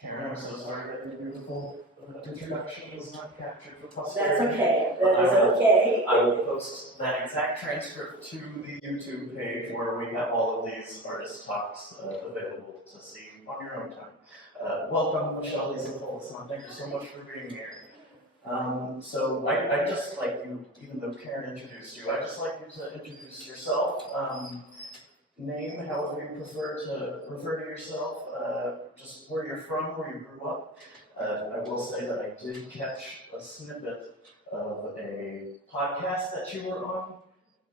Karen, I'm so sorry that your beautiful introduction was not captured for posterity. That's okay. That is okay. I will post that exact transcript to the YouTube page where we have all of these artist talks available to see on your own time. Welcome, Michelle, Lisa Polissaint. Thank you so much for being here. So I just like you, even though Karen introduced you, I just like you to introduce yourself. Name, however you prefer to refer to yourself, just where you're from, where you grew up. I will say that I did catch a snippet of a podcast that you were on,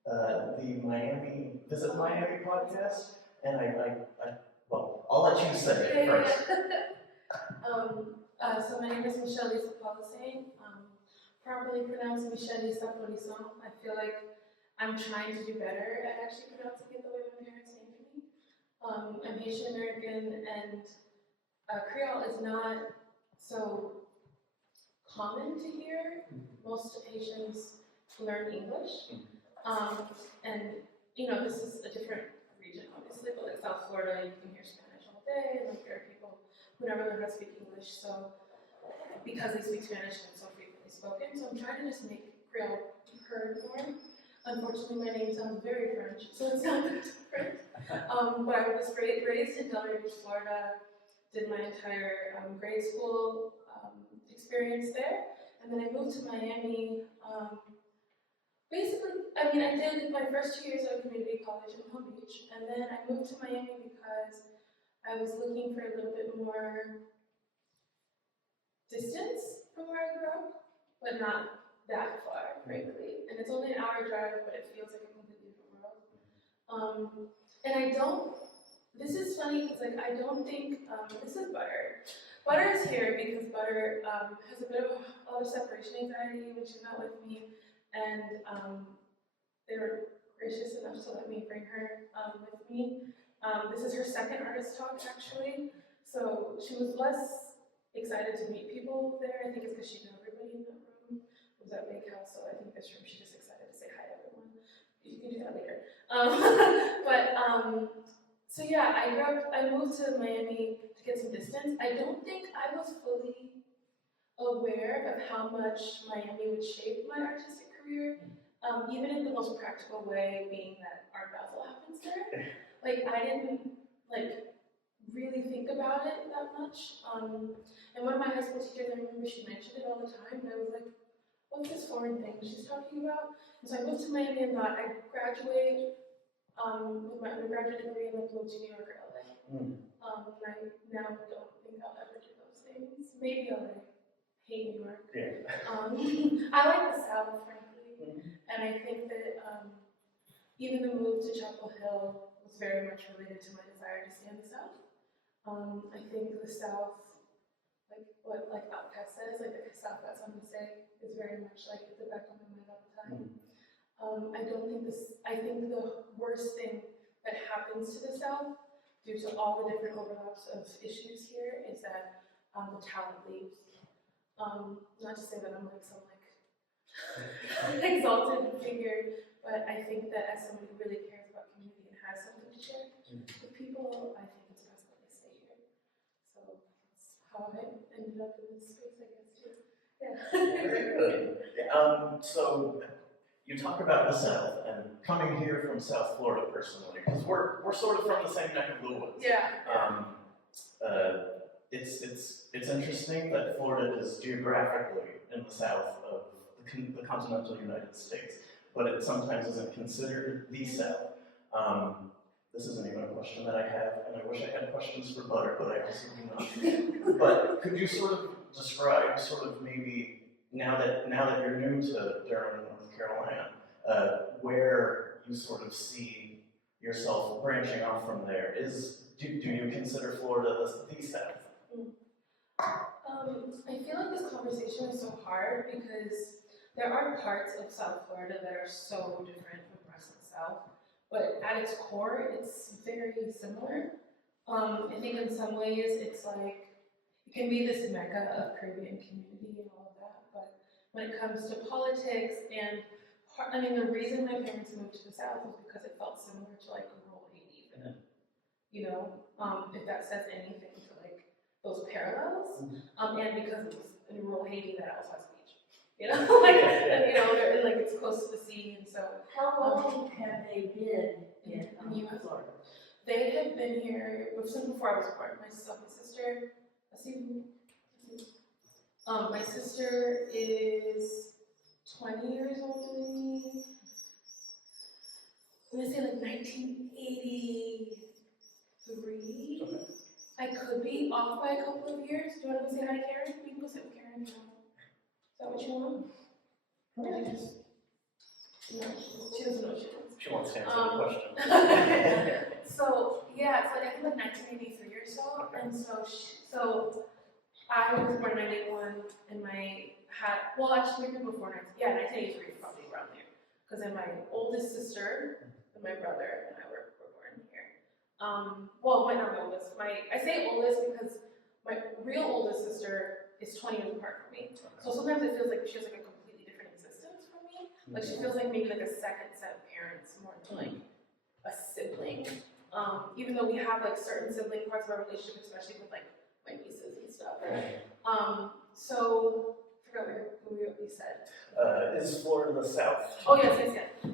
the Visit Miami podcast, and well, I'll let you say it first. So my name is Michelle Lisa Polissaint, properly pronounced Michelle Lisa Polissaint. I feel like I'm trying to do better at actually pronouncing it the way my parents named me. I'm Haitian-American, and Creole is not so common to hear. Most Haitians learn English, and this is a different region, obviously, but like South Florida, you can hear Spanish all day, and like there are people who never learn how to speak English, so because they speak Spanish and it's so frequently spoken, so I'm trying to just make Creole heard more. Unfortunately, my name sounds very French, so it's not that different. But I was raised in Delray Beach, Florida, did my entire grade school experience there, and then I moved to Miami. Basically, I did my first 2 years at a community college in Palm Beach, and then I moved to Miami because I was looking for a little bit more distance from where I grew up, but not that far, frankly. And it's only an hour drive, but it feels like a completely different world. This is funny because I don't think, this is Butter. Butter is here because Butter has a bit of a lot of separation anxiety when she's not with me, and they were gracious enough to let me bring her with me. This is her second artist talk, actually, so she was less excited to meet people there. I think it's because she knew everybody in that room. It was that big house, so I think this room she's just excited to say hi to everyone. You can do that later. So yeah, I moved to Miami to get some distance. I don't think I was fully aware of how much Miami would shape my artistic career, even in the most practical way, being that Art Basel happens there. I didn't really think about it that much. And one of my high school teachers, I remember she mentioned it all the time, and I was like, what's this foreign thing she's talking about? And so I moved to Miami and thought I'd graduate with my undergraduate degree and then move to New York or LA. And I now don't think I'll ever do those things. Maybe LA. Hate New York. Yeah. I like the South, frankly. And I think that even the move to Chapel Hill was very much related to my desire to stay in the South. I think the South, what Outkast says, the South got something to say, is very much at the back of my mind all the time. I think the worst thing that happens to the South, due to all the different overlaps of issues here, is that the talent leaves. Not to say that I'm some exalted figure, but I think that as someone who really cares about community and has something to share with people, I think it's best that they stay here. So that's how I ended up in this space, I guess, too. Yeah. Very good. So you talk about the South and coming here from South Florida personally, because we're sort of from the same neck of the woods. Yeah. It's interesting that Florida is geographically in the south of the continental United States, but it sometimes isn't considered the South. This isn't even a question that I have, and I wish I had questions for Butter, but I also do not. But could you sort of describe maybe now that you're new to Durham, North Carolina, where you sort of see yourself branching off from there? Do you consider Florida the South? I feel like this conversation is so hard because there are parts of South Florida that are so different from the rest of the South, but at its core, it's very similar. I think in some ways it's it can be this mecca of Caribbean community and all of that, but when it comes to politics and, the reason my parents moved to the South was because it felt similar to rural Haiti, if that says anything to those parallels. and because it's in rural Haiti that also has a beach, you know, like, and you know, and like it's close to the sea, and so. How long have they been in the US? Florida? They have been here since before I was born. My sister, let's see, my sister is 20 years older than me. I'm gonna say like 1983. I could be off by a couple of years. Do you want to go say hi to Karen? We can go sit with Karen. Is that what you want? Or do you just... No, she doesn't know what she wants. She wants to answer the question. So yeah, it's like I think like 1983 or so, and so I was born in 91, and well actually maybe before 1983 probably around there, because then my oldest sister and my brother and I were born here. Well, not my oldest. I say oldest because my real oldest sister is 20 years apart from me. So sometimes it feels like she has like a completely different existence from me. Like she feels like maybe like a second set of parents more than like a sibling. Even though we have like certain sibling parts of our relationship, especially with like my nieces and stuff. So I forgot what we said. Is Florida the South? Oh yes.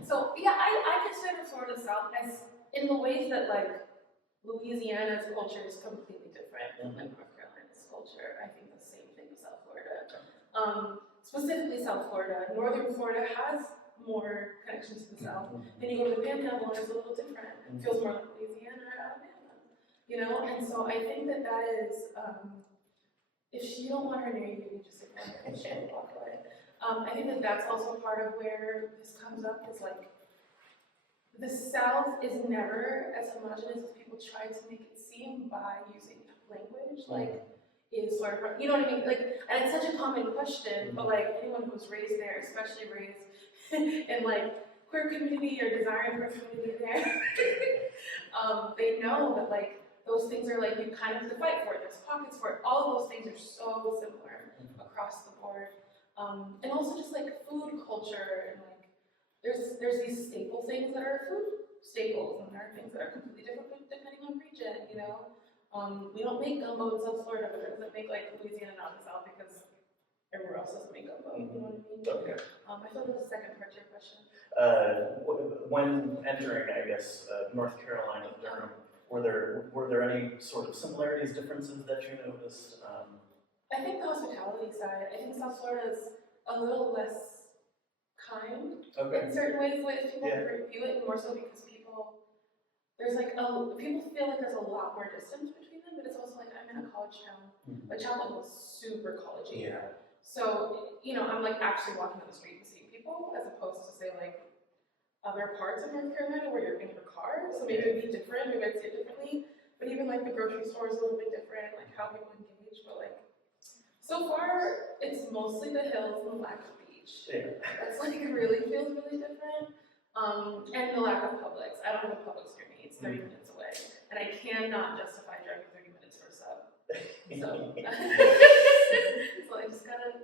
So yeah, I consider Florida South as in the ways that like Louisiana's culture is completely different than like North Carolina's culture. I think the same thing with South Florida. Specifically South Florida. Northern Florida has more connections to the South. Then you go to the Panhandle and it's a little different. It feels more like Louisiana or Alabama. You know, and so I think that is, if you don't want her near you, you just ignore her and she will walk away. I think that that's also part of where this comes up, is like, the South is never as homogenous as people try to make it seem by using language, like, is sort of, you know what I mean? Like, and it's such a common question, but like, anyone who's raised there, especially raised in like, queer community or desiring for a community there, they know that like, those things are like, you kind of have to fight for it, there's pockets for it, all of those things are so similar across the board. And also just like food culture, and like, there's these staple things that are food staples, and there are things that are completely different depending on region, you know? We don't make gumbo in South Florida, but it doesn't make like Louisiana not in the South because everywhere else doesn't make gumbo, you know what I mean? Okay. I feel like the second part to your question. When entering, I guess, North Carolina, Durham, were there any sort of similarities, differences that you noticed? I think the hospitality side. I think South Florida is a little less kind in certain ways, the way that people view it, more so because people feel like there's a lot more distance between them, but it's also like, I'm in a college town. Like Chapel Hill is super collegey. Yeah. So, you know, I'm like actually walking down the street and seeing people, as opposed to say like other parts of North Carolina where you're in your car. So maybe it'd be different, maybe I'd see it differently. But even like the grocery store is a little bit different, like how people engage. But like, so far, it's mostly the hills and the lack of beach. Yeah. That's like, it really feels really different. And the lack of Publix. I don't have a Publix near me, it's 30 minutes away. And I cannot justify driving 30 minutes for a sub. So, so I just gotta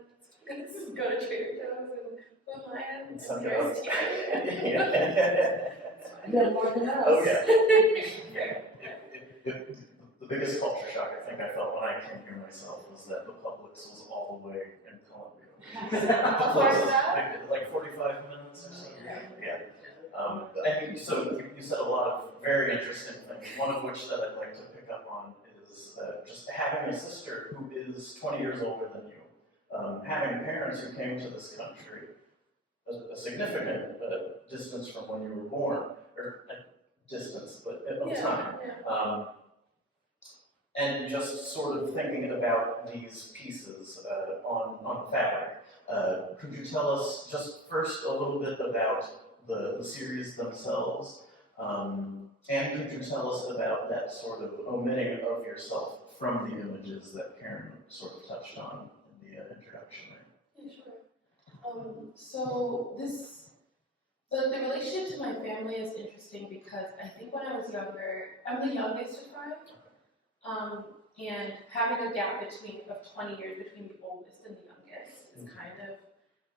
go to Trader Joe's and put mine and yours here. No more than us. Oh yeah. The biggest culture shock I think I felt when I came here myself was that the Publix was all the way in Columbia. How far is that? Like 45 minutes or so. Yeah. And so you said a lot of very interesting things, one of which that I'd like to pick up on is just having a sister who is 20 years older than you, having parents who came to this country a significant distance from when you were born, or distance, but of time. And just sort of thinking about these pieces on fabric. Could you tell us just first a little bit about the series themselves, and could you tell us about that sort of omitting of yourself from the images that Karen sort of touched on in the introduction? Yeah, sure. So the relationship to my family is interesting because I think when I was younger, I'm the youngest of five, and having a gap of 20 years between the oldest and the youngest is kind of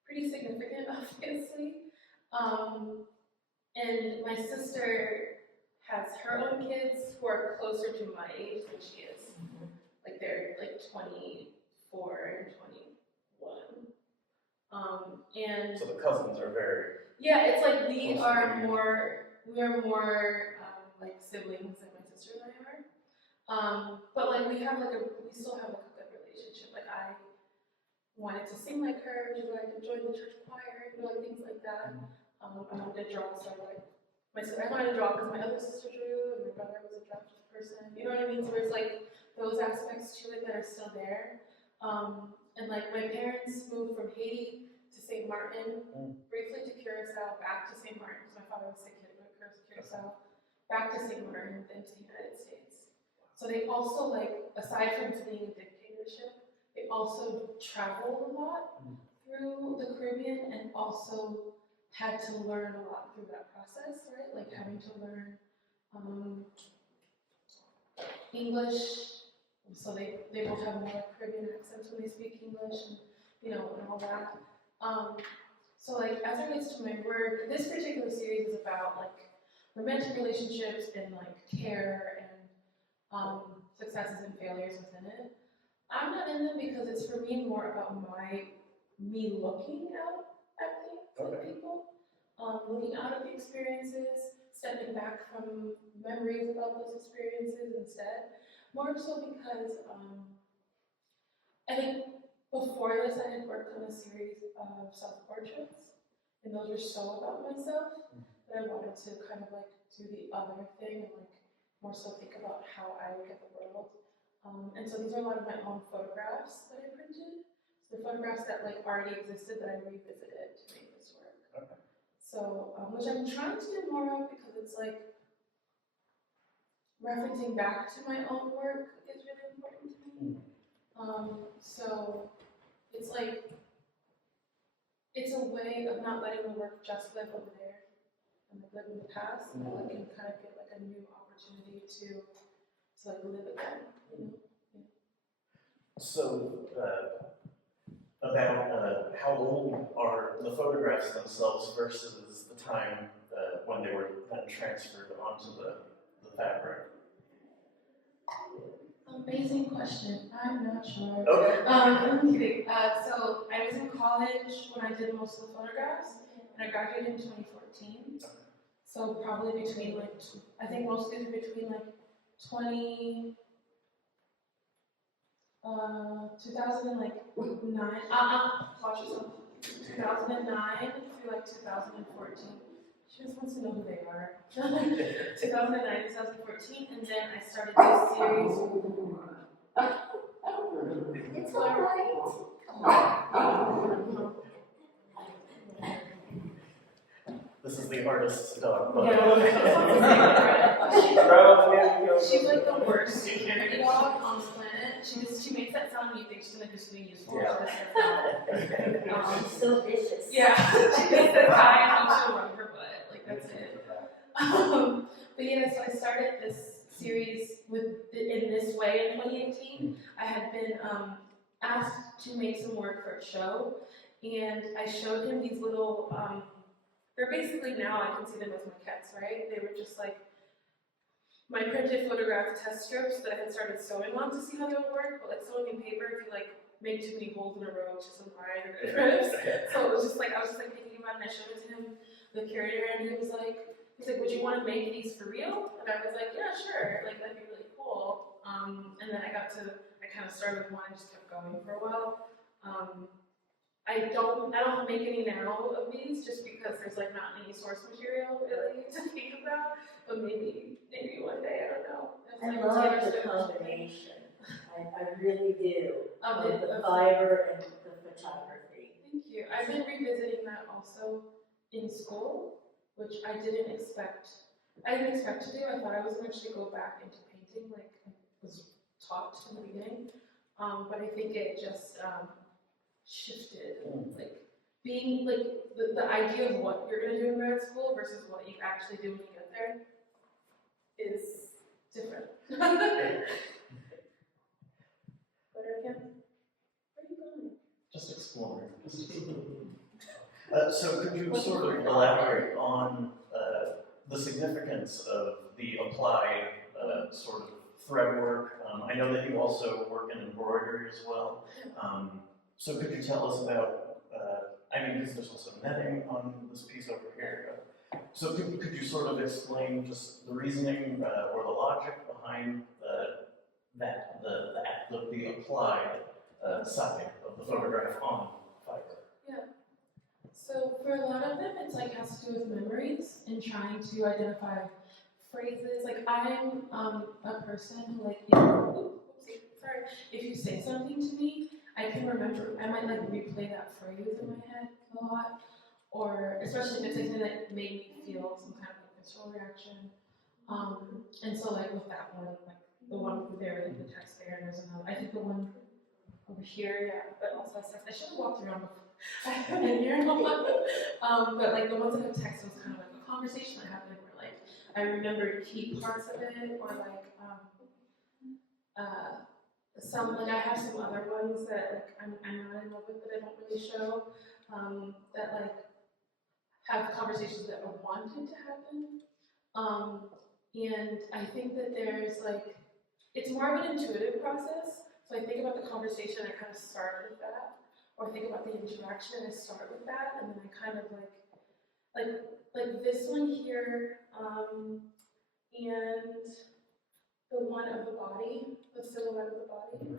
pretty significant, obviously. And my sister has her own kids who are closer to my age than she is. Like they're like 20, And So the cousins are very. yeah, it's like we are more like siblings, like my sister and I are. But like we still have like a good relationship. Like I wanted to sing like her, she wanted to join the church choir, like things like that. I wanted to draw, so I wanted to draw because my other sister drew, and my brother was a draft person. You know what I mean? So there's like those aspects to it that are still there. And like my parents moved from Haiti to St. Martin, briefly to Curacao, back to St. Martin, because my father was sick here, but Curacao, back to St. Martin, then to the United States. So they also, like, aside from being a dictatorship, they also traveled a lot through the Caribbean and also had to learn a lot through that process, right? Like having to learn English. So they both have more Caribbean accents when they speak English, and and all that. So like as it relates to my work, this particular series is about like romantic relationships and like care and successes and failures within it. I'm not in them because it's for me more about me looking out at people, looking out at the experiences, stepping back from memories about those experiences instead. More so because I think before this I had worked on a series of self-portraits, and those were so about myself that I wanted to kind of like do the other thing and like more so think about how I look at the world. And so these are a lot of my own photographs that I printed. So the photographs that like already existed that I revisited to make this work. Okay. So, which I'm trying to do more of because it's like referencing back to my own work is really important to me. So it's like, it's a way of not letting the work just live over there and live in the past, and I can kind of get like a new opportunity to like live again, So, about how old are the photographs themselves versus the time when they were then transferred onto the fabric? Amazing question. I'm not sure. Okay. I'm kidding. So I was in college when I did most of the photographs, and I graduated in 2014. So probably between like, I think most of these are between like 2009 watch yourself. 2009 through like 2014. She just wants to know who they are. 2009, 2014, and then I started this series. It's all right. This is the artist's dog. She's like the worst security dog on the planet. She makes that sound and you think she's gonna do something useful. Yeah. She's so vicious. Yeah, she makes that kind and she'll run her butt. Like that's it. But yeah, so I started this series in this way in 2018. I had been asked to make some work for a show, and I showed him these little, they're basically now I can see them as maquettes, right? They were just like my printed photograph test strips that I had started sewing on to see how they would work, but like sewing in paper, if you like make too many holes in a row, it's just some hide or strips. So it was just like, I was just like thinking about it, and I showed it to him, the curator, and he was like, would you want to make these for real? And I was like, yeah, sure, like that'd be really cool. And then I kind of started with one and just kept going for a while. I don't make any now of these just because there's like not any source material really to think about, but maybe one day, I don't know. I love the combination. I really do. Of the fiber and the photography. Thank you. I've been revisiting that also in school, which I didn't expect to do. I thought I was going to actually go back into painting, like I was taught in the beginning, but I think it just shifted, like being like the idea of what you're going to do in grad school versus what you actually do when you get there is different. But again, where are you going? Just exploring. So could you sort of elaborate on the significance of the applied sort of thread work? I know that you also work in embroidery as well. So could you tell us about I mean, because there's also netting on this piece over here. So could you sort of explain just the reasoning or the logic behind the applied side of the photograph on fiber? Yeah. So for a lot of them, it's like has to do with memories and trying to identify phrases. Like I'm a person who like if you say something to me, I can remember. I might like replay that phrase in my head a lot, or especially if it's something that made me feel some kind of like visceral reaction. And so like with that one, like the one there, like the text there, and there's another. I think the one over here, yeah, but also I should have walked around before. I haven't been here in a while. But like the ones that have text was kind of like a conversation that happened where like I remembered key parts of it, or like some like I have some other ones that like I'm not in love with that I don't really show, that like have conversations that are wanted to happen. And I think that there's like, it's more of an intuitive process. So I think about the conversation, I kind of start with that. Or I think about the interaction, and I start with that, and then I kind of like this one here, and the one of the body, the silhouette of the body,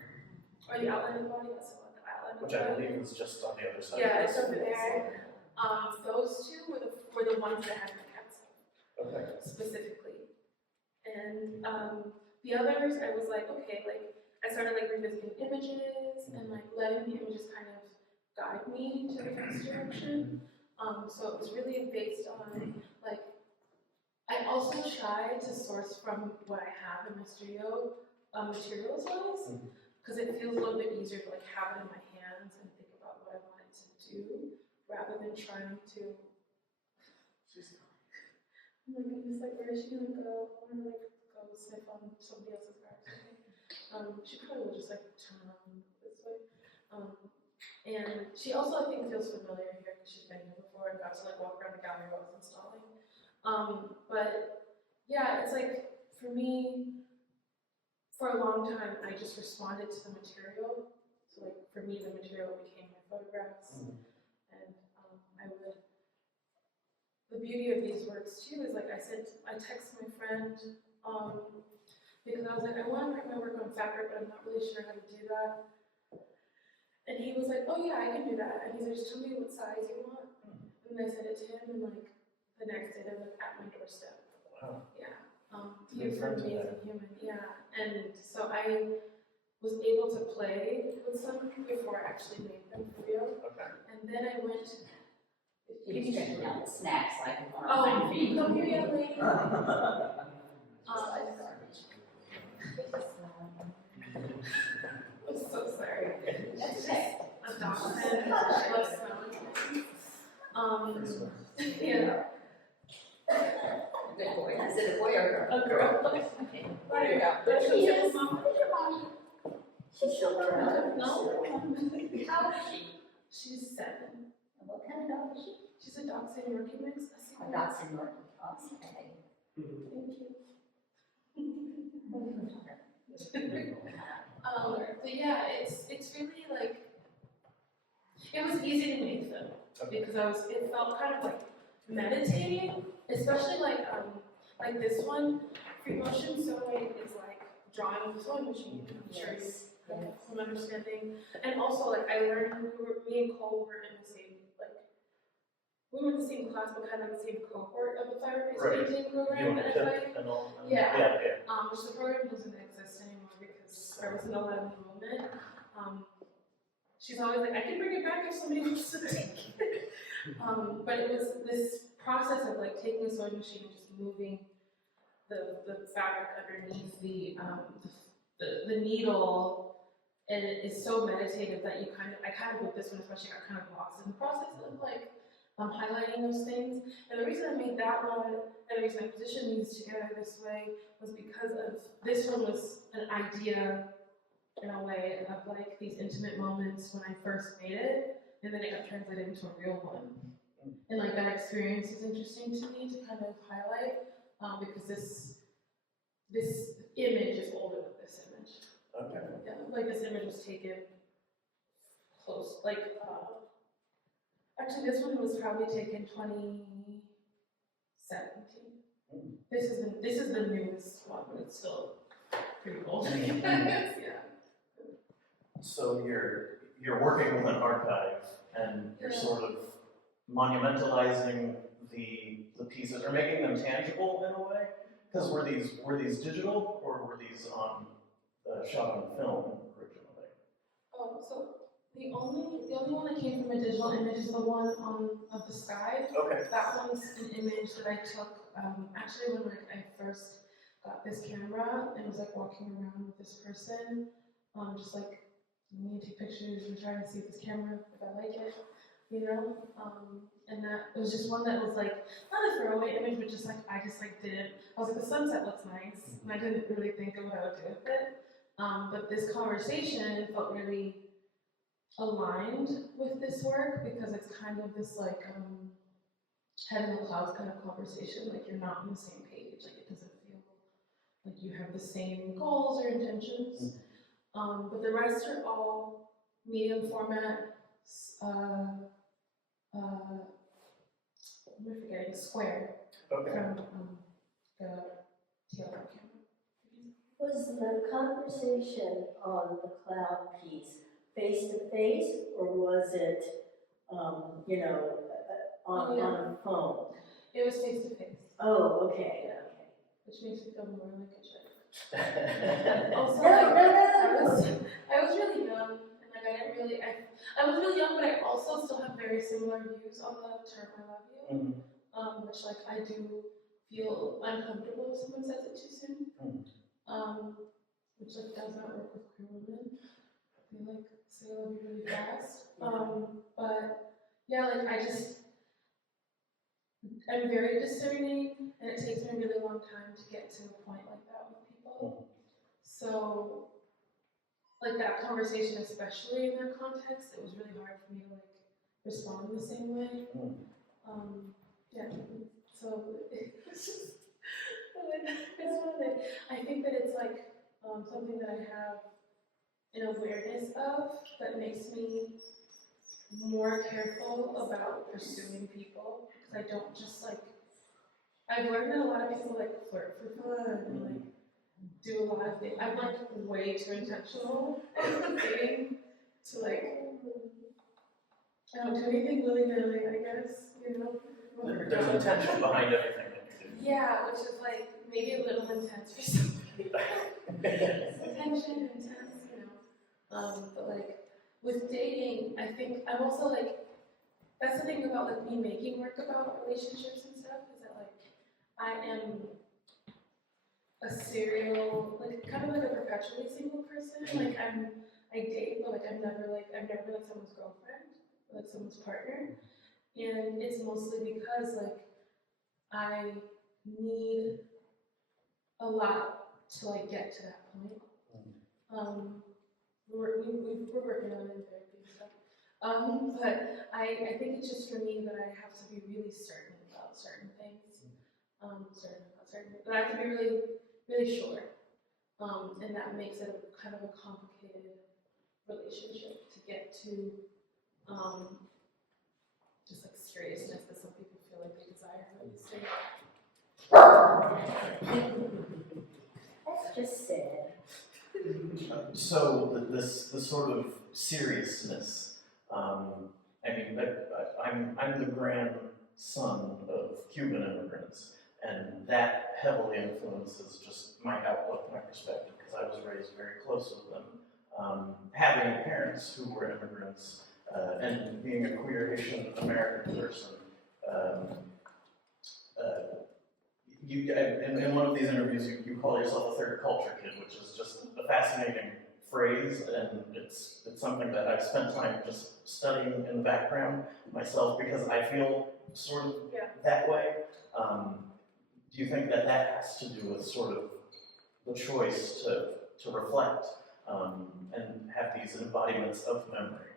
or the outline of the body, that's the one, the outline of the Which I body. believe is just on the other side. Yeah, it's over there. Those two were the ones that had the cats Okay. specifically, and the others, I was like, okay, like I started like revisiting images and like letting the images kind of guide me to the next direction. So it was really based on like, I also try to source from what I have in my studio, materials wise, because it feels a little bit easier to like have it in my hands and think about what I wanted to do, rather than trying to. I'm like, where is she gonna go? I wanna like go sniff on somebody else's car or something. She probably will just like turn around this way. And she also, I think, feels familiar here because she's been here before and got to like walk around the gallery while I was installing. But yeah, it's like, for me, for a long time, I just responded to the material. So like, for me, the material became my photographs. And the beauty of these works too is like, I texted my friend, because I was like, I want to write my work on fabric, but I'm not really sure how to do that. And he was like, oh yeah, I can do that. And he's like, just tell me what size you want. And I sent it to him, and like the next day they're like at my doorstep. Wow. Yeah. He was an amazing human. Yeah. And so I was able to play with some before I actually made them for real. Okay. And then I went. He was checking out the snacks like on Oh, my feet. don't hear yet, lady. I'm so sorry. That's okay. A dachshund. She loves smelling things. Yeah. Good boy. Is it a boy or a girl? A girl. Okay. There you go. There she is. She's so good. No? How old is she? She's 7. And what kind of dog is she? She's a dachshund Yorkie mix. A dachshund Yorkie. Okay. Thank you. But yeah, it's really like, it was easy to make them because it felt kind of like meditating, especially like this one, free motion sewing is like drawing with a sewing machine. I'm sure you have some understanding. And also like I learned, me and Cole were in the same, like, we were in the same class but kind of the same cohort of the fiber-based painting program. And all. Yeah. Yeah. Which the program doesn't exist anymore because there was no enrollment. She's always like, I can bring it back if somebody wants to take it. But it was this process of like taking a sewing machine and just moving the fabric underneath the needle, and it is so meditative that I kind of with this one especially got kind of lost in the process of like highlighting those things. And the reason I made that one, and the reason I positioned these together this way, was because of this one was an idea in a way of like these intimate moments when I first made it, and then it got translated into a real one. And like that experience is interesting to me to kind of highlight, because this image is older than this image. Okay. Yeah, like this image was taken close, like Actually, this one was probably taken 2017. This is the newest one, but it's still pretty old. Yeah. So you're working with an archive, and you're sort of monumentalizing the pieces, or making them tangible in a way. Because were these digital, or were these shot on film originally? Oh, so the only one that came from a digital image is the one of the sky. Okay. That one's an image that I took actually when I first got this camera and was like walking around with this person, just like I'm gonna take pictures and try to see if this camera, if I like it, you know. And that it was just one that was like not a throwaway image, but just like I did. I was like, the sunset looks nice, and I didn't really think of what I would do with it. But this conversation felt really aligned with this work because it's kind of this like head in the clouds kind of conversation. Like you're not on the same page. Like it doesn't feel like you have the same goals or intentions. But the rest are all medium format. I'm forgetting square Okay. from the TLR camera. Was the conversation on the cloud piece face to face, or was it, on a phone? It was face to face. Oh, okay. Which makes it feel more like a joke. No, Also, no, like, no. I was really young, and like I was really young, but I also still have very similar views on the term "I love you," which like I do feel uncomfortable if someone says it too soon, which like does not work with queer women. They like say I love you really fast, but yeah, like I'm very discerning, and it takes me a really long time to get to a point like that with people. So, like that conversation, especially in that context, it was really hard for me to like respond in the same way. Yeah. So it's just, I think that it's like something that I have an awareness of that makes me more careful about pursuing people, because I don't just like, I've learned that a lot of people like flirt for fun and like do a lot of things. I'm like way too intentional in dating to like, I don't do anything willy-nilly, I guess, you know. There's intention behind everything that you do. Yeah, which is like maybe a little intense for some people. Attention, intense, you know. But like with dating, I think I'm also like, that's the thing about like me making work about relationships and stuff, is that like I am a serial, like kind of like a perpetually single person. Like I date, but like I've never like someone's girlfriend, or like someone's partner. And it's mostly because like I need a lot to like get to that point. We're working on it in therapy and stuff. But I think it's just for me that I have to be really certain about certain things. But I have to be really, really sure. And that makes it a kind of a complicated relationship to get to just like seriousness that some people feel like they desire when you say That's just sad. So this sort of seriousness. I mean, I'm the grandson of Cuban immigrants, and that heavily influences just my outlook, my perspective, because I was raised very close with them. Having parents who were immigrants, and being a queer Haitian-American person, in one of these interviews, you call yourself a third culture kid, which is just a fascinating phrase, and it's something that I've spent time just studying in the background myself, because I feel sort of that way. Do you think that has to do with sort of the choice to reflect and have these embodiments of memory?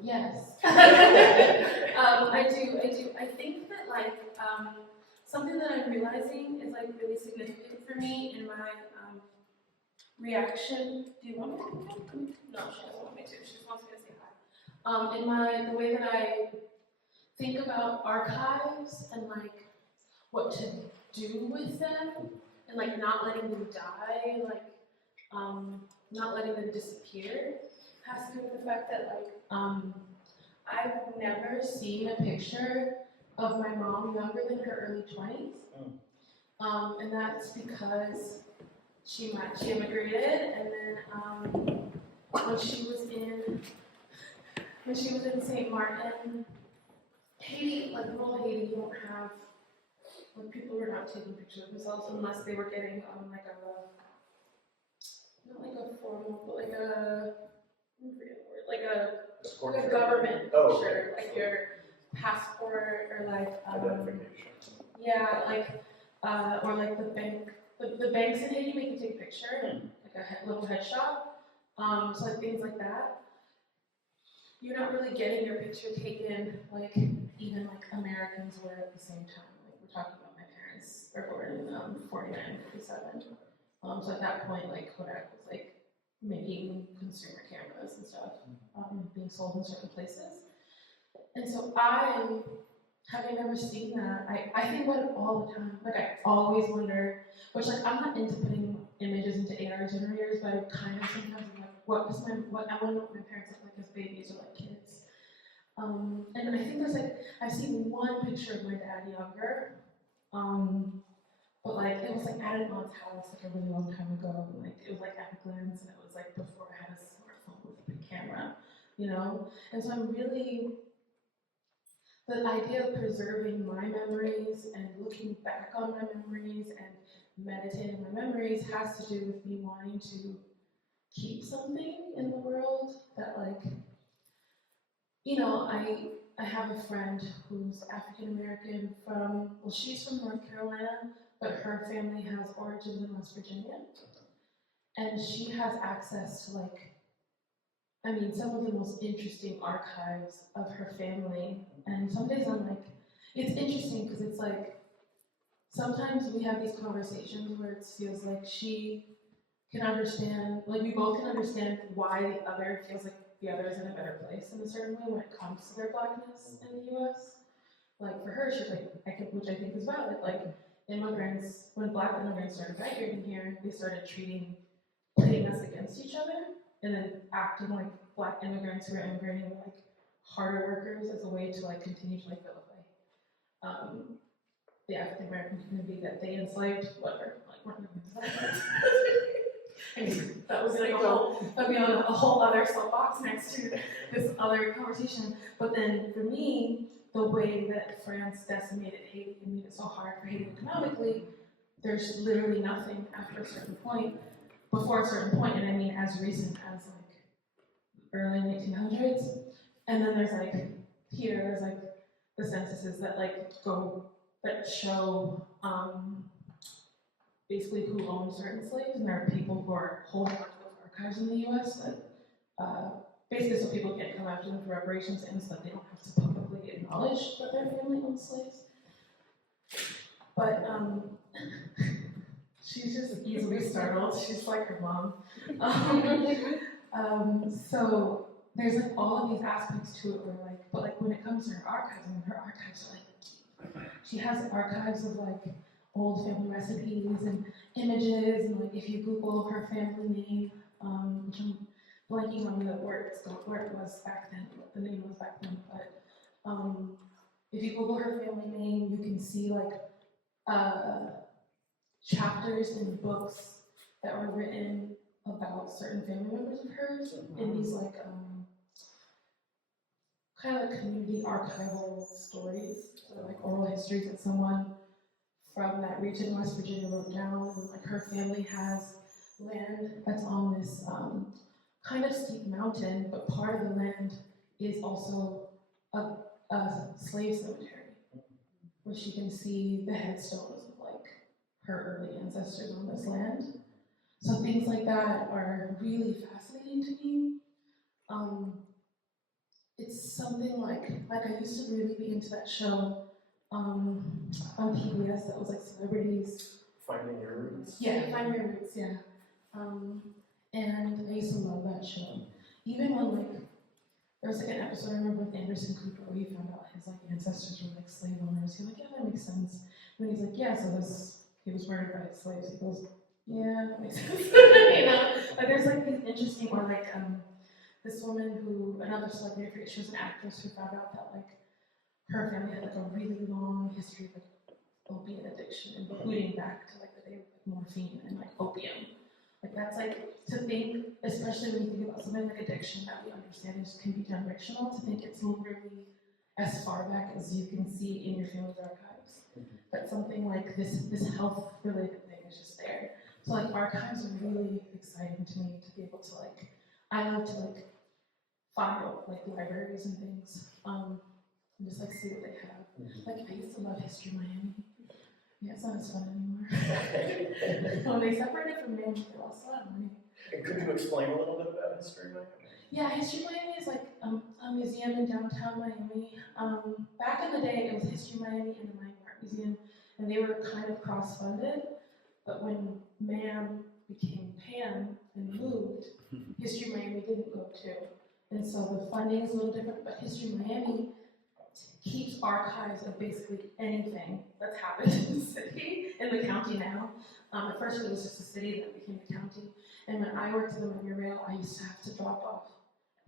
yes. I do. I think that like something that I'm realizing is like really significant for me in my reaction. Do you want me to? No, she doesn't want me to. She just wants me to say hi. the way that I think about archives and like what to do with them and like not letting them die, like not letting them disappear, has to do with the fact that like I've never seen a picture of my mom younger than her early 20s. And that's because she immigrated, and then when she was in St. Martin, Haiti, like rural Haiti, you don't have, like people were not taking pictures of themselves unless they were getting like not like a formal, but like a, I forget the word, like a government picture, like your passport or like Identification. yeah, like or like the bank. The banks in Haiti make you take a picture, like a little headshot. So like things like that. You're not really getting your picture taken like even like Americans were at the same time. Like we're talking about my parents were born in 49, 57. So at that point, like Kodak was like making consumer cameras and stuff, being sold in certain places. And so having never seen that, I think about it all the time. Like I always wonder, which like I'm not into putting images into AR generators, but I kind of sometimes am like, I want to know what my parents look like as babies or like kids. And I think there's like, I've seen one picture of my dad younger, but like it was like at an aunt's house like a really long time ago, and like it was like epic lens, and it was like before I had a smartphone with a big camera, you know? And so the idea of preserving my memories and looking back on my memories and meditating on my memories has to do with me wanting to keep something in the world that like, you know, I have a friend who's African-American she's from North Carolina, but her family has origins in West Virginia. And she has access to like, I mean, some of the most interesting archives of her family. And some days I'm like, it's interesting because it's like, sometimes we have these conversations where it feels like she can understand, like we both can understand why the other feels like the other is in a better place in a certain way when it comes to their blackness in the US. Like for her, she's like, which I think is valid, like immigrants, when black immigrants started migrating here, they started pitting us against each other, and then acting like black immigrants who are immigrating were like harder workers as a way to like continue to like vilify the African American community that they enslaved, whatever. Like we're not gonna do that. I mean, that was like that'd be on a whole other soapbox next to this other conversation. But then for me, the way that France decimated Haiti and made it so hard for Haiti economically, there's literally nothing after a certain point, before a certain point, and I mean as recent as like early 1800s. And then there's like, there's like the censuses that show basically who owns certain slaves, and there are people who are holding on to those archives in the US that basically so people can't come after them for reparations and so that they don't have to publicly acknowledge that their family owned slaves. But she's just easily startled. She's like her mom. So there's like all of these aspects to it where like, but like when it comes to her archives, I mean, her archives are like, she has archives of like old family recipes and images, and like if you Google her family name, which I'm blanking on where it was back then, what the name was back then, but if you Google her family name, you can see like chapters in books that were written about certain family members of hers in these like kind of like community archival stories, so like oral histories that someone from that region in West Virginia wrote down. And like her family has land that's on this kind of steep mountain, but part of the land is also a slave cemetery, where she can see the headstones of like her early ancestors on this land. So things like that are really fascinating to me. It's something like I used to really be into that show on PBS that was like celebrities. Finding Your Roots. Yeah, Finding Your Roots, yeah. And I used to love that show. Even when like there was like an episode I remember with Anderson Cooper where he found out his like ancestors were like slave owners. He was like, yeah, that makes sense. And he's like, yeah, so he was murdered by his slaves. He goes, yeah, that makes sense. You know, like there's like these interesting, or like this woman who, another celebrity, she was an actress who found out that like her family had like a really long history of like opiate addiction, including back to like the day of like, morphine and like opium. Like that's like, to think, especially when you think about something like addiction that we understand is can be generational, to think it's literally as far back as you can see in your family's archives. That something like this health related thing is just there. So like archives are really exciting to me, to be able to like, I love to like file like libraries and things, and just like see what they have. Like I used to love History Miami. Yeah, it's not as fun anymore. When they separated from Miami, they lost a lot of money. Could you explain a little bit about History Miami? Yeah, History Miami is like a museum in downtown Miami. Back in the day, it was History Miami and the Miami Art Museum, and they were kind of cross-funded. But when MAM became PAM and moved, History Miami didn't go too. And so the funding is a little different, but History Miami keeps archives of basically anything that's happened in the city, in the county now. At first it was just a city that became the county. And when I worked at the Miami Rail, I used to have to drop off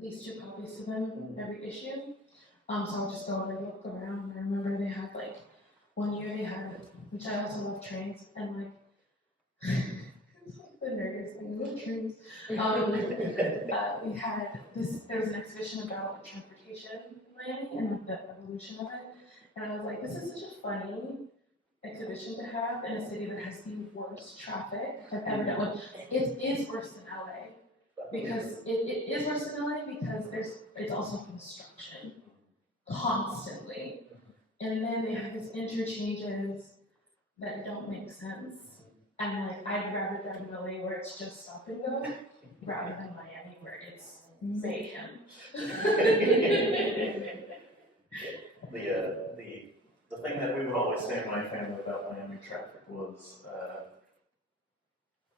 at least 2 copies to them every issue. So I'll just go and like look around. And I remember they had like, one year they had, which I also love trains, and like, it's like the nerdiest thing, I love trains. We had this, there was an exhibition about like, transportation in Miami and like, the evolution of it. And I was like, this is such a funny exhibition to have in a city that has the worst traffic I've ever done. Well, it is worse than LA. Because it is worse than LA because it's also construction constantly. And then they have these interchanges that don't make sense. And like, I'd rather drive in LA where it's just stop and go, rather than Miami where it's mayhem. The thing that we would always say in my family about Miami traffic was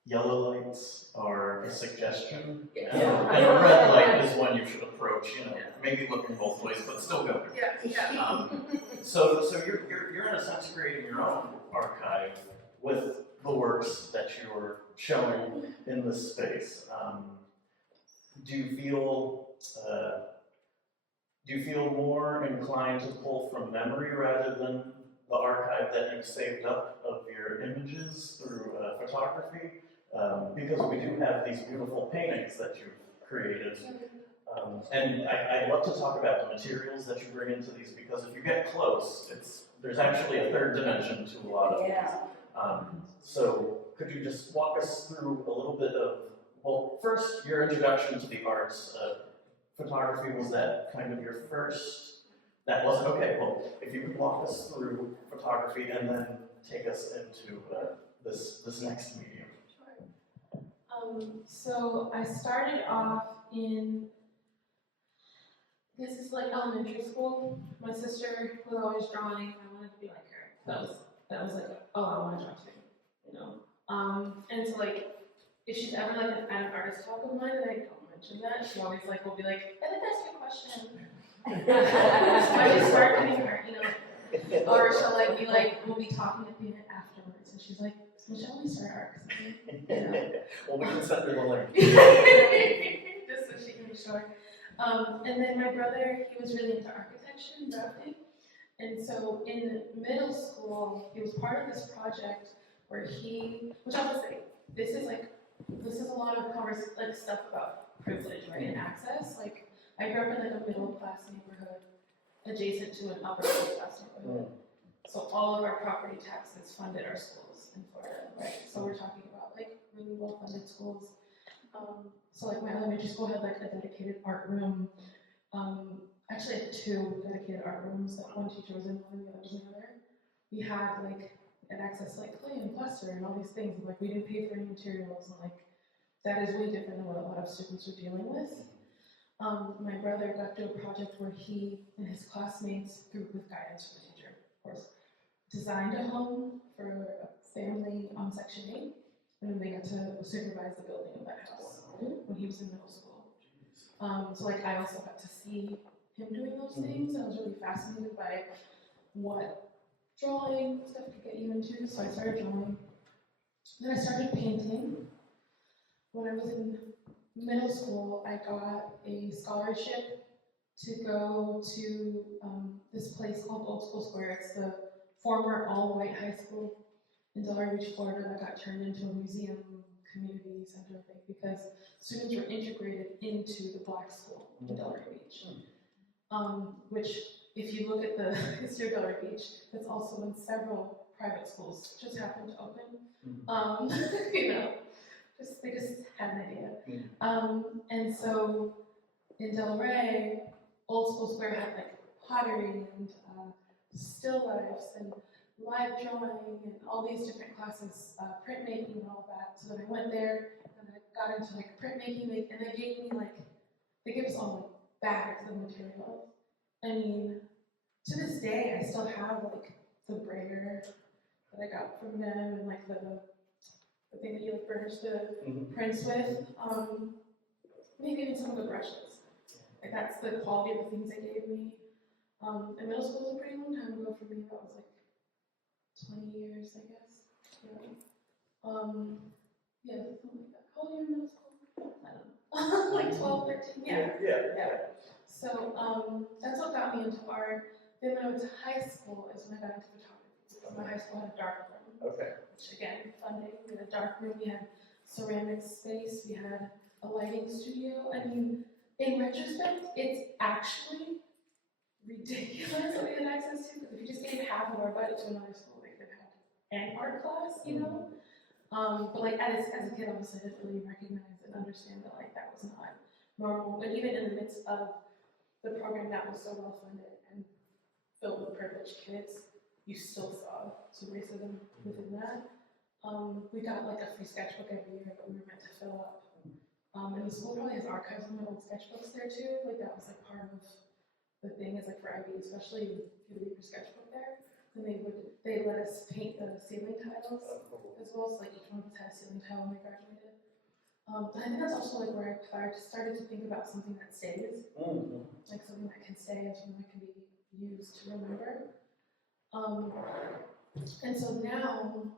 yellow lights are a suggestion, and a red light is when you should approach. You know, maybe looking both ways, but still go. Yeah. So you're in a sense creating your own archive with the works that you're showing in this space. Do you feel more inclined to pull from memory rather than the archive that you've saved up of your images through photography? Because we do have these beautiful paintings that you've created. And I'd love to talk about the materials that you bring into these, because if you get close, there's actually a third dimension to a lot of these. So could you just walk us through a little bit of, well, first, your introduction to the arts. Photography, was that kind of your first? That wasn't? Okay, well, if you could walk us through photography and then take us into this next medium. Sure. So I started off in, this is like elementary school. My sister was always drawing, and I wanted to be like her. That was like, oh, I want to draw too, you know? And so like, if she's ever like at an artist talk of mine that I don't mention that, she always like will be like, I think that's your question. So I just start doing her, you know, or she'll like be like, we'll be talking at the end afterwards, and she's like, Michelle, we start art. You know? Well, we can send her the link. Just so she can be sure. And then my brother, he was really into architecture and drafting, and so in middle school, he was part of this project where which I'll just say, this is a lot of like stuff about privilege, right, and access. Like, I grew up in like a middle class neighborhood adjacent to an upper middle class neighborhood. So all of our property taxes funded our schools in Florida, right? So we're talking about like really well funded schools. So like my elementary school had like a dedicated art room. Actually I had 2 dedicated art rooms that one teacher was in one and the other was in the other. We had like an access to like clay and plaster and all these things, and like we didn't pay for any materials, and like that is way different than what a lot of students are dealing with. My brother got to do a project where he and his classmates, with guidance from the teacher, of course, designed a home for a family on Section 8, and then they got to supervise the building of that house when he was in middle school. So like I also got to see him doing those things, and I was really fascinated by what drawing stuff could get you into. So I started drawing. Then I started painting. When I was in middle school, I got a scholarship to go to this place called Old School Square. It's the former all-white high school in Delray Beach, Florida, that got turned into a museum community center thing because students were integrated into the black school in Delray Beach. Which, if you look at the history of Delray Beach, that's also when several private schools just happened to open. You know, they just had an idea. And so in Delray, Old School Square had like pottery and still lifes and live drawing and all these different classes, printmaking and all that. So then I went there and I got into like printmaking, and they gave me like, they gave us all like bags of materials. I mean, to this day, I still have like the brayer that I got from them and like the thing that you like burnish the prints with. Maybe even some of the brushes. Like that's the quality of the things they gave me. And middle school was a pretty long time ago for me. That was like 20 years, I guess. Yeah. Yeah, something like that. How old are you in middle school? I don't know. Like 12, 13, yeah. So that's what got me into art. Then when I went to high school is when I got into photography. Because my high school had a dark room. Okay. Which again, funding. We had a dark room, we had ceramic space, we had a lighting studio. I mean, in retrospect, it's actually ridiculous that we had access to, because if you just gave half of our budget to another school, they could have had an art class, you know? But like as a kid, obviously I didn't really recognize and understand that like that was not normal. But even in the midst of the program that was so well funded and filled with privileged kids, you still saw some racism within that. We got like a free sketchbook every year that we were meant to fill up. And the school probably has archives of my old sketchbooks there too. Like that was like part of the thing, is like for IB, especially if you leave your sketchbook there, then they let us paint the ceiling tiles as well. So like each one of us had a ceiling tile when we graduated. But I think that's also like where I started to think about something that stays, like something that can stay and something that can be used to remember. And so now,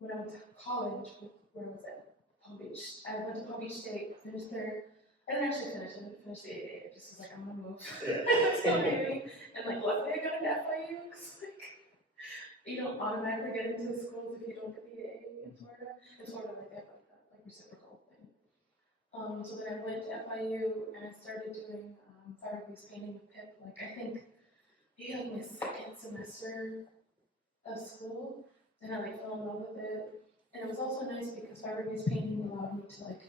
when I went to college, where was it? Palm Beach. I went to Palm Beach State, finished there. I didn't actually finish it. I finished the AA. Just was like, I'm gonna move. So maybe. And like, luckily I got into FIU, because like, you don't automatically get into schools if you don't get the AA in Florida. In Florida, like they have like that like reciprocal thing. So then I went to FIU and I started doing fiber-based painting with Pip. Like I think maybe like my second semester of school, and I like fell in love with it. And it was also nice because fiber-based painting allowed me to like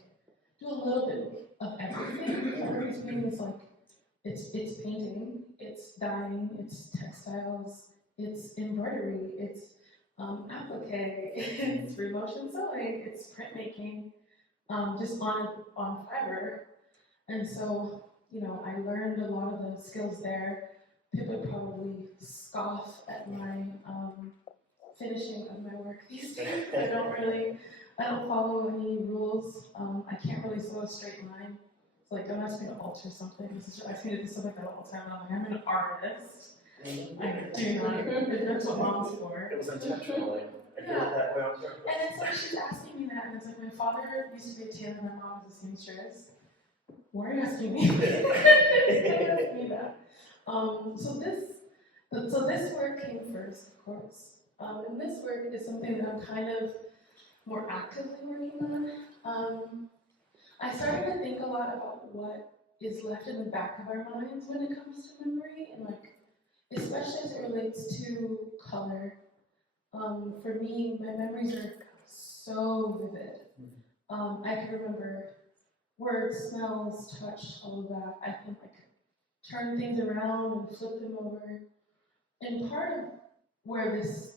do a little bit of everything. Fiber-based painting is like, it's painting, it's dyeing, it's textiles, it's embroidery, it's applique, it's free motion sewing, it's printmaking, just on fiber. And so, you know, I learned a lot of the skills there. People would probably scoff at my finishing of my work these days. I don't follow any rules. I can't really sew a straight line. So like, don't ask me to alter something. This is ask me to do something that all the time. I'm an artist. I do not. That's what mom's for. It was intentional. I did it that way on purpose. And then so she's asking me that, and it's like, my father used to be a tailor, my mom was a seamstress. Why are you asking me? Don't ask me that. So this work came first, of course. And this work is something that I'm kind of more actively working on. I started to think a lot about what is left in the back of our minds when it comes to memory, and like, especially as it relates to color. For me, my memories are so vivid. I can remember words, smells, touch, all of that. I can like turn things around and flip them over. And part of where this,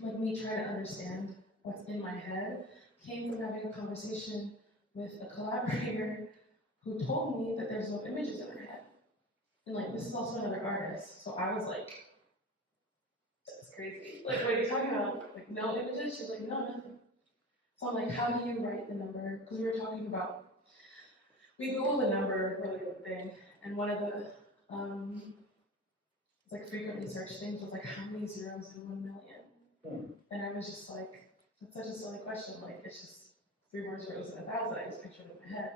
like me trying to understand what's in my head, came from having a conversation with a collaborator who told me that there's no images in her head. And like, this is also another artist, so I was like, that's crazy. Like, what are you talking about? Like, no images? She's like, no, nothing. So I'm like, how do you write the number? Because we were talking about we Googled a number really good thing, and one of the like frequently searched things was like, how many zeros in 1 million? And I was just like, that's such a silly question. Like, it's just 3 more zeros and 1,000. I just pictured it in my head.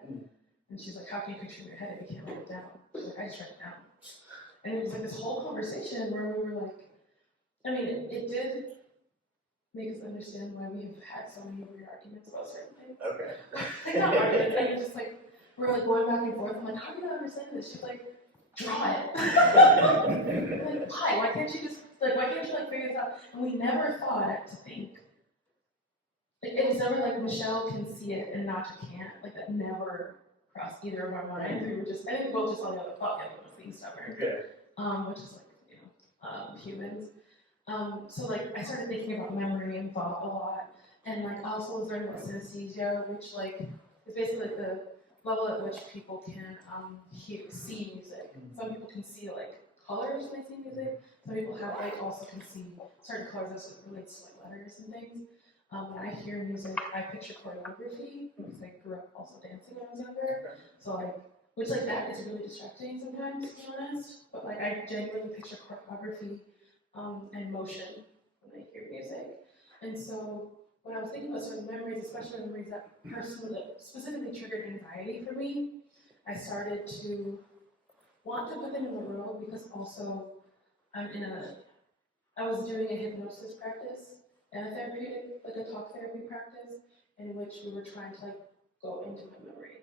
And she's like, how can you picture in your head if you can't write it down? She's like, I just write it down. And it was like this whole conversation where we were like, I mean, it did make us understand why we've had so many weird arguments about certain things. Okay. Like, not arguments, like, just like, we're like going back and forth. I'm like, how do you not understand this? She's like, draw it. I'm like, why? Why can't you just, like, why can't you, like, figure this out? And we never thought to think. Like, it was never like, Michelle can see it and Naja can't. Like, that never crossed either of our minds. We were just, I think we'll just all the other thought that was being stubborn. Okay. Which is like, you know, humans. So like, I started thinking about memory and thought a lot. And like, I also was learning about synesthesia, which like, is basically like the level at which people can see music. Some people can see like colors when they see music. Some people have like also can see certain colors as it relates to like letters and things. When I hear music, I picture choreography because I grew up also dancing when I was younger. So like, which like that is really distracting sometimes, to be honest. But like, I genuinely picture choreography and motion when I hear music. And so when I was thinking about certain memories, especially memories that specifically triggered anxiety for me, I started to want to put them in the world because also I was doing a hypnosis practice and a therapeutic, like a talk therapy practice, in which we were trying to like go into my memory.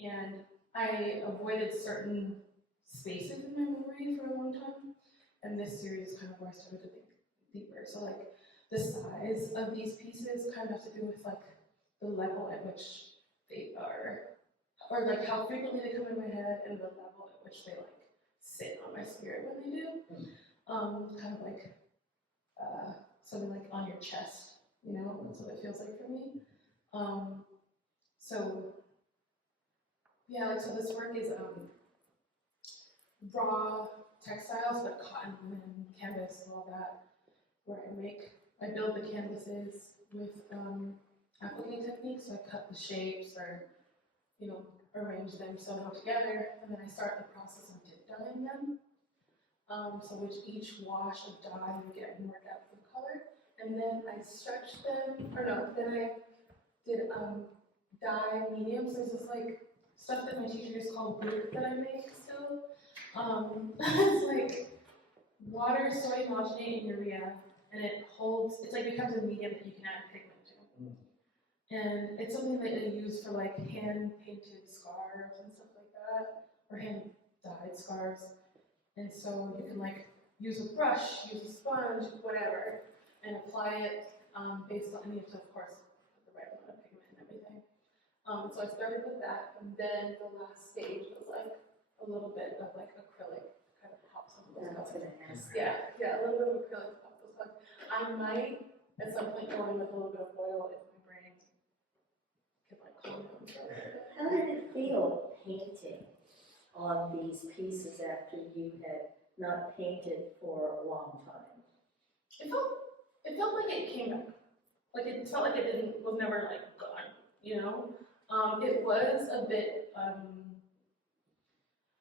And I avoided certain spaces in my memory for a long time. And this series is kind of where I started to think deeper. So like the size of these pieces kind of have to do with like the level at which they are, or like how frequently they come in my head and the level at which they like sit on my spirit when they do. Kind of like something like on your chest, you know, that's what it feels like for me. So yeah, like so this work is raw textiles, like cotton, linen, canvas, and all that, where I build the canvases with applique techniques. So I cut the shapes or, you know, arrange them somehow together, and then I start the process of dip dyeing them. So with each wash of dye, you get more depth of color, and then I stretch them, or no, then I did dye mediums. There's this like stuff that my teachers call group that I make still. It's like water, sodium alginate, and urea, and it holds, it's like becomes a medium that you can add pigment to. And it's something that they use for like hand painted scarves and stuff like that, or hand dyed scarves. And so you can like use a brush, use a sponge, whatever, and apply it based on, and you have to of course put the right amount of pigment and everything. So I started with that, and then the last stage was like a little bit of like acrylic, kind of pop some of those colors. Yeah, a little bit of acrylic pop those colors. I might at some point go in with a little bit of oil if my brain can like calm down. How did it feel painting on these pieces after you had not painted for a long time? It felt like it came back. Like it felt like it was never like gone, you know? It was a bit,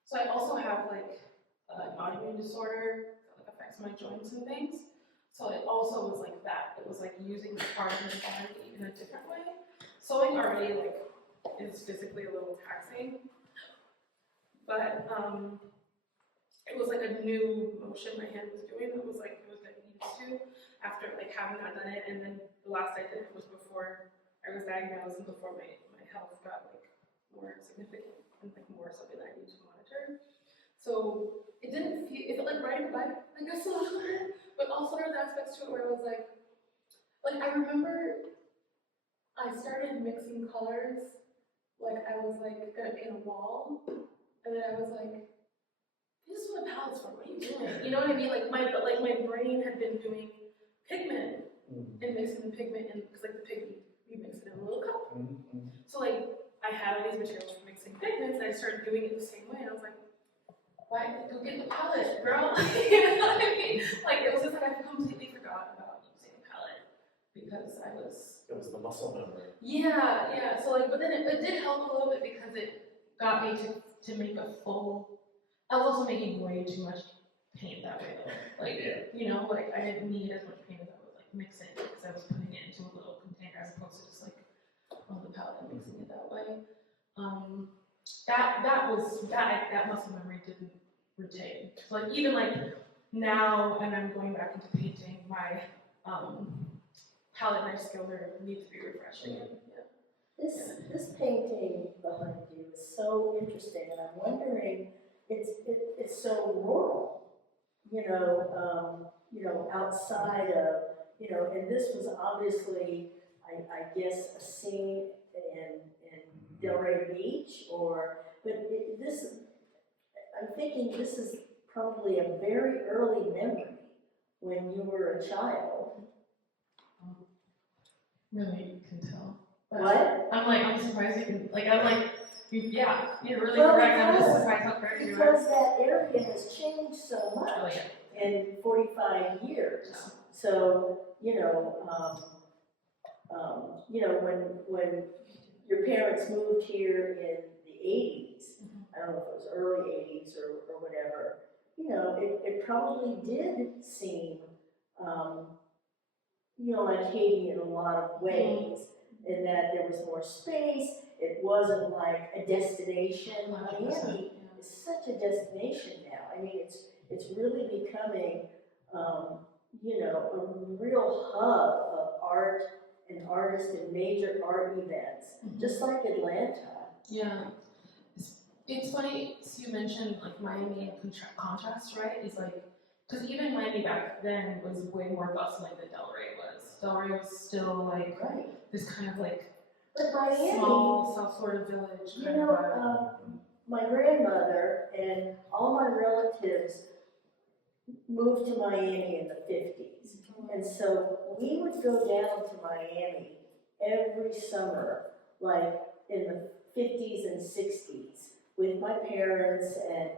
so I also have like an autoimmune disorder that like affects my joints and things. So it also was like that. It was like using the part of my body in a different way. Sewing already like is physically a little taxing, but it was like a new motion my hand was doing. It was like it was getting used to after like having not done it. And then the last I did it was before I was diagnosed and before my health got like more significant and like more something that I need to monitor. So it didn't feel, it felt like riding a bike, I guess a little bit, but also there was aspects to it where I was like I remember I started mixing colors, like I was like gonna paint a wall, and then I was like, this is what a palette's for, what are you doing? You know what I mean? Like my brain had been doing pigment and mixing the pigment in, because like the pigment, you mix it in a little cup. So like I had all these materials for mixing pigments, and I started doing it the same way, and I was like, why, go get the palette, girl. You know what I mean? Like it was just like I completely forgot about using a palette because I was. It was the muscle memory. Yeah. So like, but then it did help a little bit because it got me to make a full. I was also making way too much paint that way though. Like, you know, like I didn't need as much paint as I was like mixing because I was putting it into a little container as opposed to just like on the palette and mixing it that way. That muscle memory didn't retain. So like even like now, and I'm going back into painting, my palette knife skills need to be refreshing. This painting behind you is so interesting, and I'm wondering, it's so rural, you know, outside of, you know, and this was obviously, I guess, a scene in Delray Beach, but I'm thinking this is probably a very early memory when you were a child. Really can tell. But What? I'm surprised you can, yeah, you're really Well, correct. I'm just because- surprised how correct you are. Because that area has changed so much Oh, yeah. in 45 years. Yeah. So, when your parents moved here in the 80s, I don't know if it was early 80s or whatever, you know, it probably did seem, like Haiti in a lot of ways, in that there was more space. It wasn't like a destination. 100%, Miami yeah. is such a destination now. I mean, it's really becoming, a real hub of art and artists and major art events, just like Atlanta. Yeah. It's funny, so you mentioned like Miami and contrast, right? It's like, because even Miami back then was way more bustling than Delray was. Delray was still like this kind of like But Miami, small South Florida village kind of vibe. My grandmother and all my relatives moved to Miami in the 50s. And so we would go down to Miami every summer, like in the 50s and 60s, with my parents. And,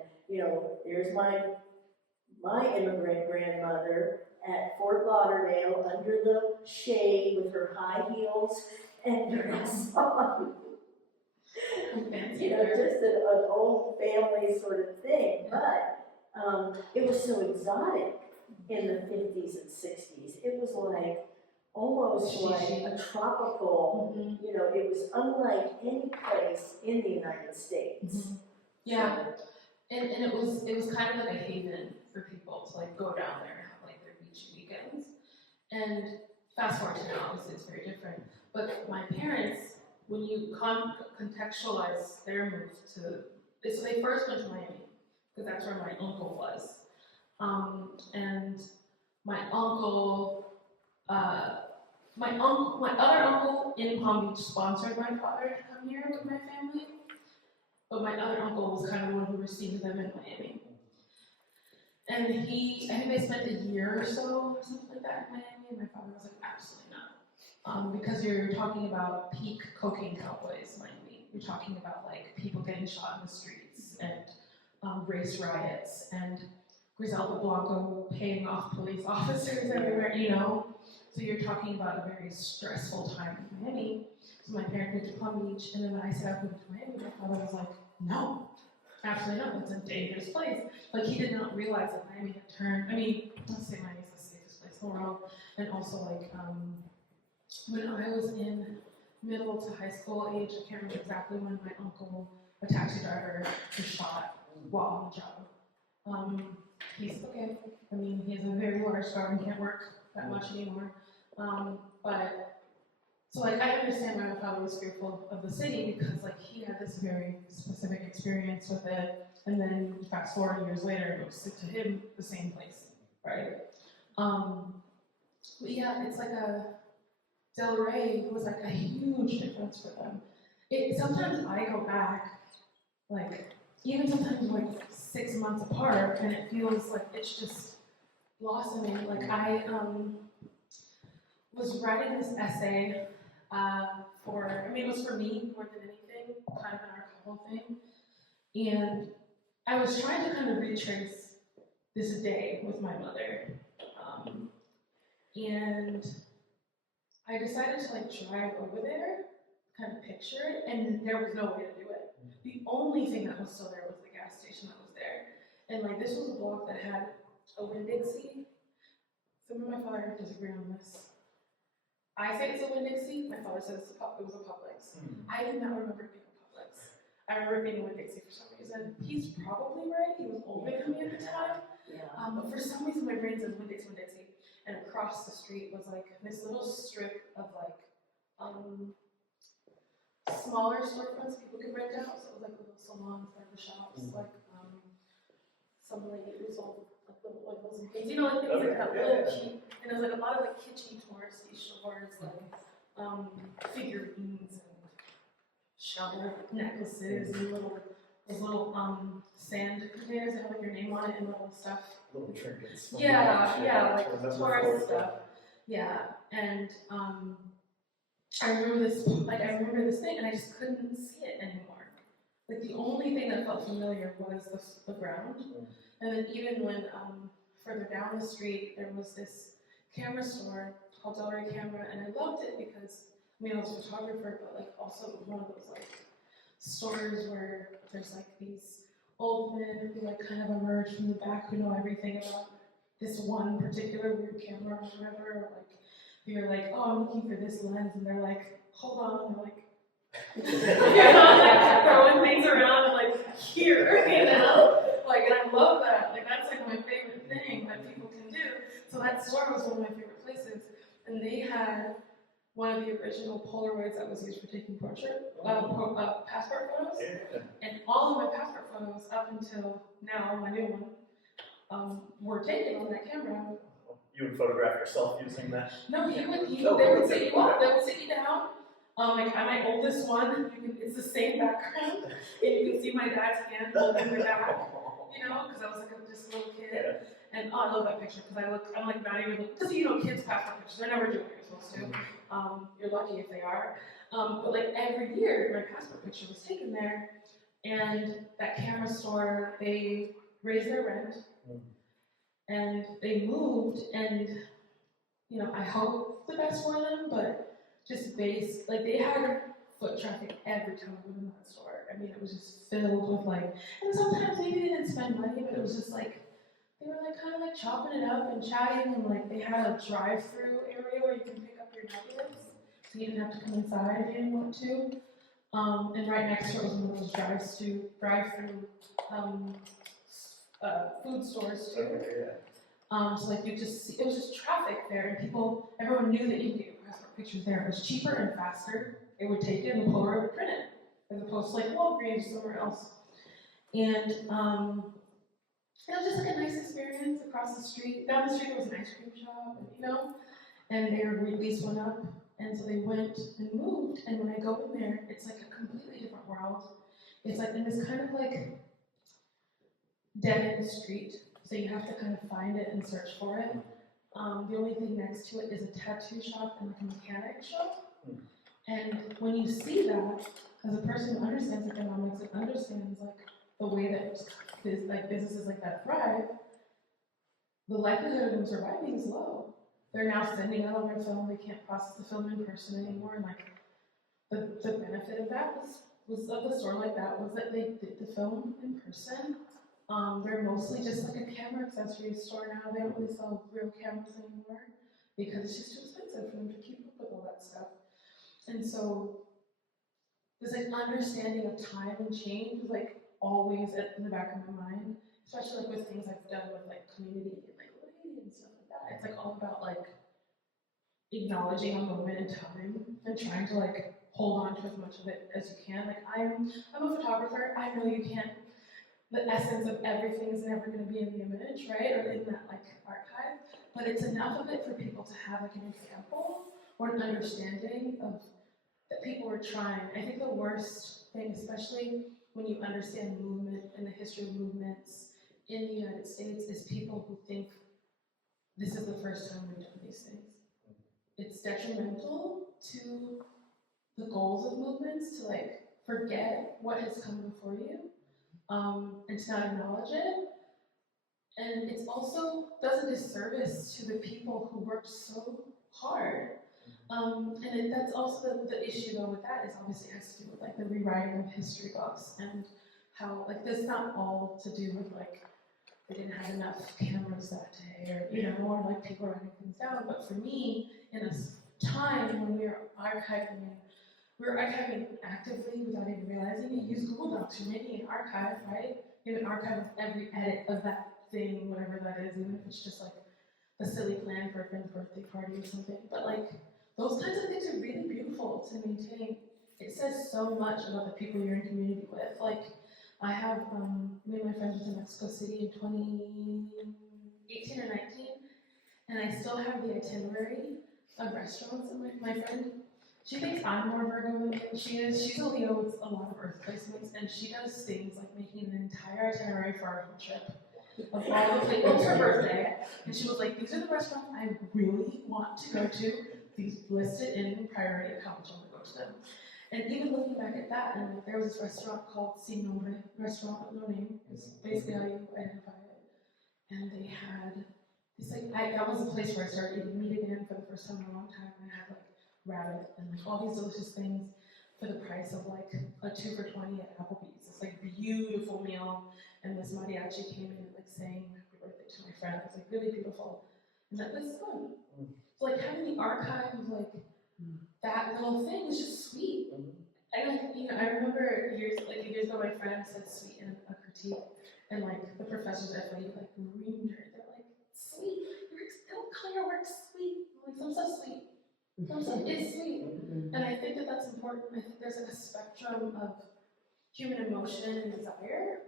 there's my immigrant grandmother at Fort Lauderdale under the shade with her high heels and dress on. Just an old family sort of thing. But it was so exotic in the 50s and 60s. It was like almost like a tropical, it was unlike any place in the United States. Yeah. And it was kind of like a haven for people to like go down there and have like their beach weekends. And fast forward to now, obviously it's very different. But my parents, when you contextualize their move so they first went to Miami, because that's where my uncle was. And my other uncle in Palm Beach sponsored my father to come here with my family. But my other uncle was kind of the one who received them in Miami. And I think they spent a year or so, or something like that in Miami, and my father was like, absolutely not. Because you're talking about peak cocaine cowboys, Miami. You're talking about like people getting shot in the streets, and race riots, and Griselda Blanco paying off police officers everywhere, So you're talking about a very stressful time in Miami. So my parents moved to Palm Beach, and then when I said I moved to Miami, my father was like, no, absolutely not, it's a dangerous place. Like, he did not realize that Miami had turned, let's say Miami is the safest place in the world, and also, like, when I was in middle to high school age, I can't remember exactly when my uncle, a taxi driver, was shot while on the job. He's okay. He has a very large scar and can't work that much anymore. So I understand why my father was fearful of the city, because like he had this very specific experience with it, and then fast forward years later, it was to him the same place, right? But yeah, it's like Delray was like a huge difference for them. Sometimes I go back, like even sometimes like 6 months apart, and it feels like it's just blossoming. Like I was writing this essay. It was for me more than anything, kind of an archival thing. And I was trying to kind of retrace this day with my mother. And I decided to like drive over there, kind of picture it, and there was no way to do it. The only thing that was still there was the gas station that was there. And like this was a block that had a Winn-Dixie. Some of my father disagree on this. I say it's a Winn-Dixie, my father says it was a Publix. I did not remember it being a Publix. I remember it being a Winn-Dixie for some reason. He's probably right, he was older than me at the time. But for some reason my brain says Winn-Dixie. And across the street was like this little strip of like smaller storefronts people could rent out. So it was like little salons, barber shops, like some lady who sold like little oils and things, you know, like things like that, little cheap. And it was like a lot of like kitschy touristy stores, like figurines and shell necklaces and those little sand containers that have like your name on it and little stuff. Little trinkets. Yeah, like tourist stuff. Yeah, and I remember this thing, and I just couldn't see it anymore. Like the only thing that felt familiar was the ground. And then even when further down the street, there was this camera store called Delray Camera, and I loved it because, I mean, I was a photographer, but like also it was one of those like stores where there's like these old men who like kind of emerge from the back who know everything about this one particular weird camera or whatever, or like you're like, oh, I'm looking for this lens, and they're like, hold on, they're like, you know, like throwing things around and like here, you know, like, and I love that. Like that's like my favorite thing that people can do. So that store was one of my favorite places, and they had one of the original Polaroids that was used for taking passport photos. And all of my passport photos up until now, my new one, were taken on that camera. You would photograph yourself using that? No, they would sit you up, they would sit you down. Like on my oldest one, it's the same background, and you can see my dad's hand holding the back, you know, because I was like just a little kid. Yeah. And oh, I love that picture because I'm like not even, because you know, kids' passport pictures, they're never doing what you're supposed to. You're lucky if they are. But like every year, my passport picture was taken there, and that camera store, they raised their rent, and they moved, and you know, I hope the best for them, but just like they had foot traffic every time I went in that store. I mean, it was just filled with like, and sometimes maybe they didn't spend money, but it was just like, they were like kind of like chopping it up and chatting, and like they had a drive-through area where you can pick up your nuggets, so you didn't have to come inside if you didn't want to. And right next to it was one of those drive-through food stores too. So like you just see, it was just traffic there, and everyone knew that you could get your passport pictures there. It was cheaper and faster. It would take it and the Polaroid would print it, as opposed to like Walgreens or somewhere else. And it was just like a nice experience across the street. Down the street there was an ice cream shop, you know, and their lease went up, and so they went and moved. And when I go in there, it's like a completely different world. It's like in this kind of like dead end street. So you have to kind of find it and search for it. The only thing next to it is a tattoo shop and like a mechanic shop. And when you see that, as a person who understands economics and understands like the way that businesses like that thrive, the likelihood of them surviving is low. They're now sending out all their film. They can't process the film in person anymore. And like the benefit of that was of the store like that was that they did the film in person. They're mostly just like a camera accessories store now. They don't really sell real cameras anymore because it's just too expensive for them to keep up with all that stuff. And so this like understanding of time and change was like always in the back of my mind, especially like with things I've done with like community and like lighting and stuff like that. It's like all about like acknowledging a moment in time and trying to like hold on to as much of it as you can. Like I'm a photographer. I know you can't. The essence of everything is never going to be in the image, right, or in that like archive, but it's enough of it for people to have like an example or an understanding of that people were trying. I think the worst thing, especially when you understand movement and the history of movements in the United States, is people who think this is the first time we've done these things. It's detrimental to the goals of movements to like forget what has come before you. And to not acknowledge it. And it also does a disservice to the people who worked so hard That's also the issue though with that is obviously it has to do with like the rewriting of history books and how like that's not all to do with like they didn't have enough cameras that day or or like people writing things down. But for me, in a time when we were archiving actively without even realizing it. You use Google Docs, you're making an archive, right? You have an archive of every edit of that thing, whatever that is, even if it's just like a silly plan for a friend's birthday party or something. But like those kinds of things are really beautiful to maintain. It says so much about the people you're in community with. Like I have me and my friends went to Mexico City in 2018 or 19, and I still have the itinerary of restaurants that my friend. She thinks I'm more Virgo than she is. She's a Leo with a lot of Earth placements, and she does things like making an entire itinerary for our whole trip of all the places. It was her birthday, and she was like, "These are the restaurants I really want to go to. These listed in priority of how much I want to go to them." And even looking back at that, and like, there was this restaurant called Sin Nombre, restaurant with no name, is basically how you identify it. And they had this like that was the place where I started eating meat again for the first time in a long time. And I had like rabbit and like all these delicious things for the price of like a 2 for $20 at Applebee's. This like beautiful meal, and this mariachi came in and like sang happy birthday to my friend. It was like really beautiful, and that was fun. So like having the archive of like that little thing is just sweet. And like I remember years ago, my friend said sweet in a critique, and like the professors at FIU like reamed her. They're like, sweet, don't call your work sweet. I'm like, some stuff's sweet. Some stuff is sweet. And I think that that's important. I think there's like a spectrum of human emotion and desire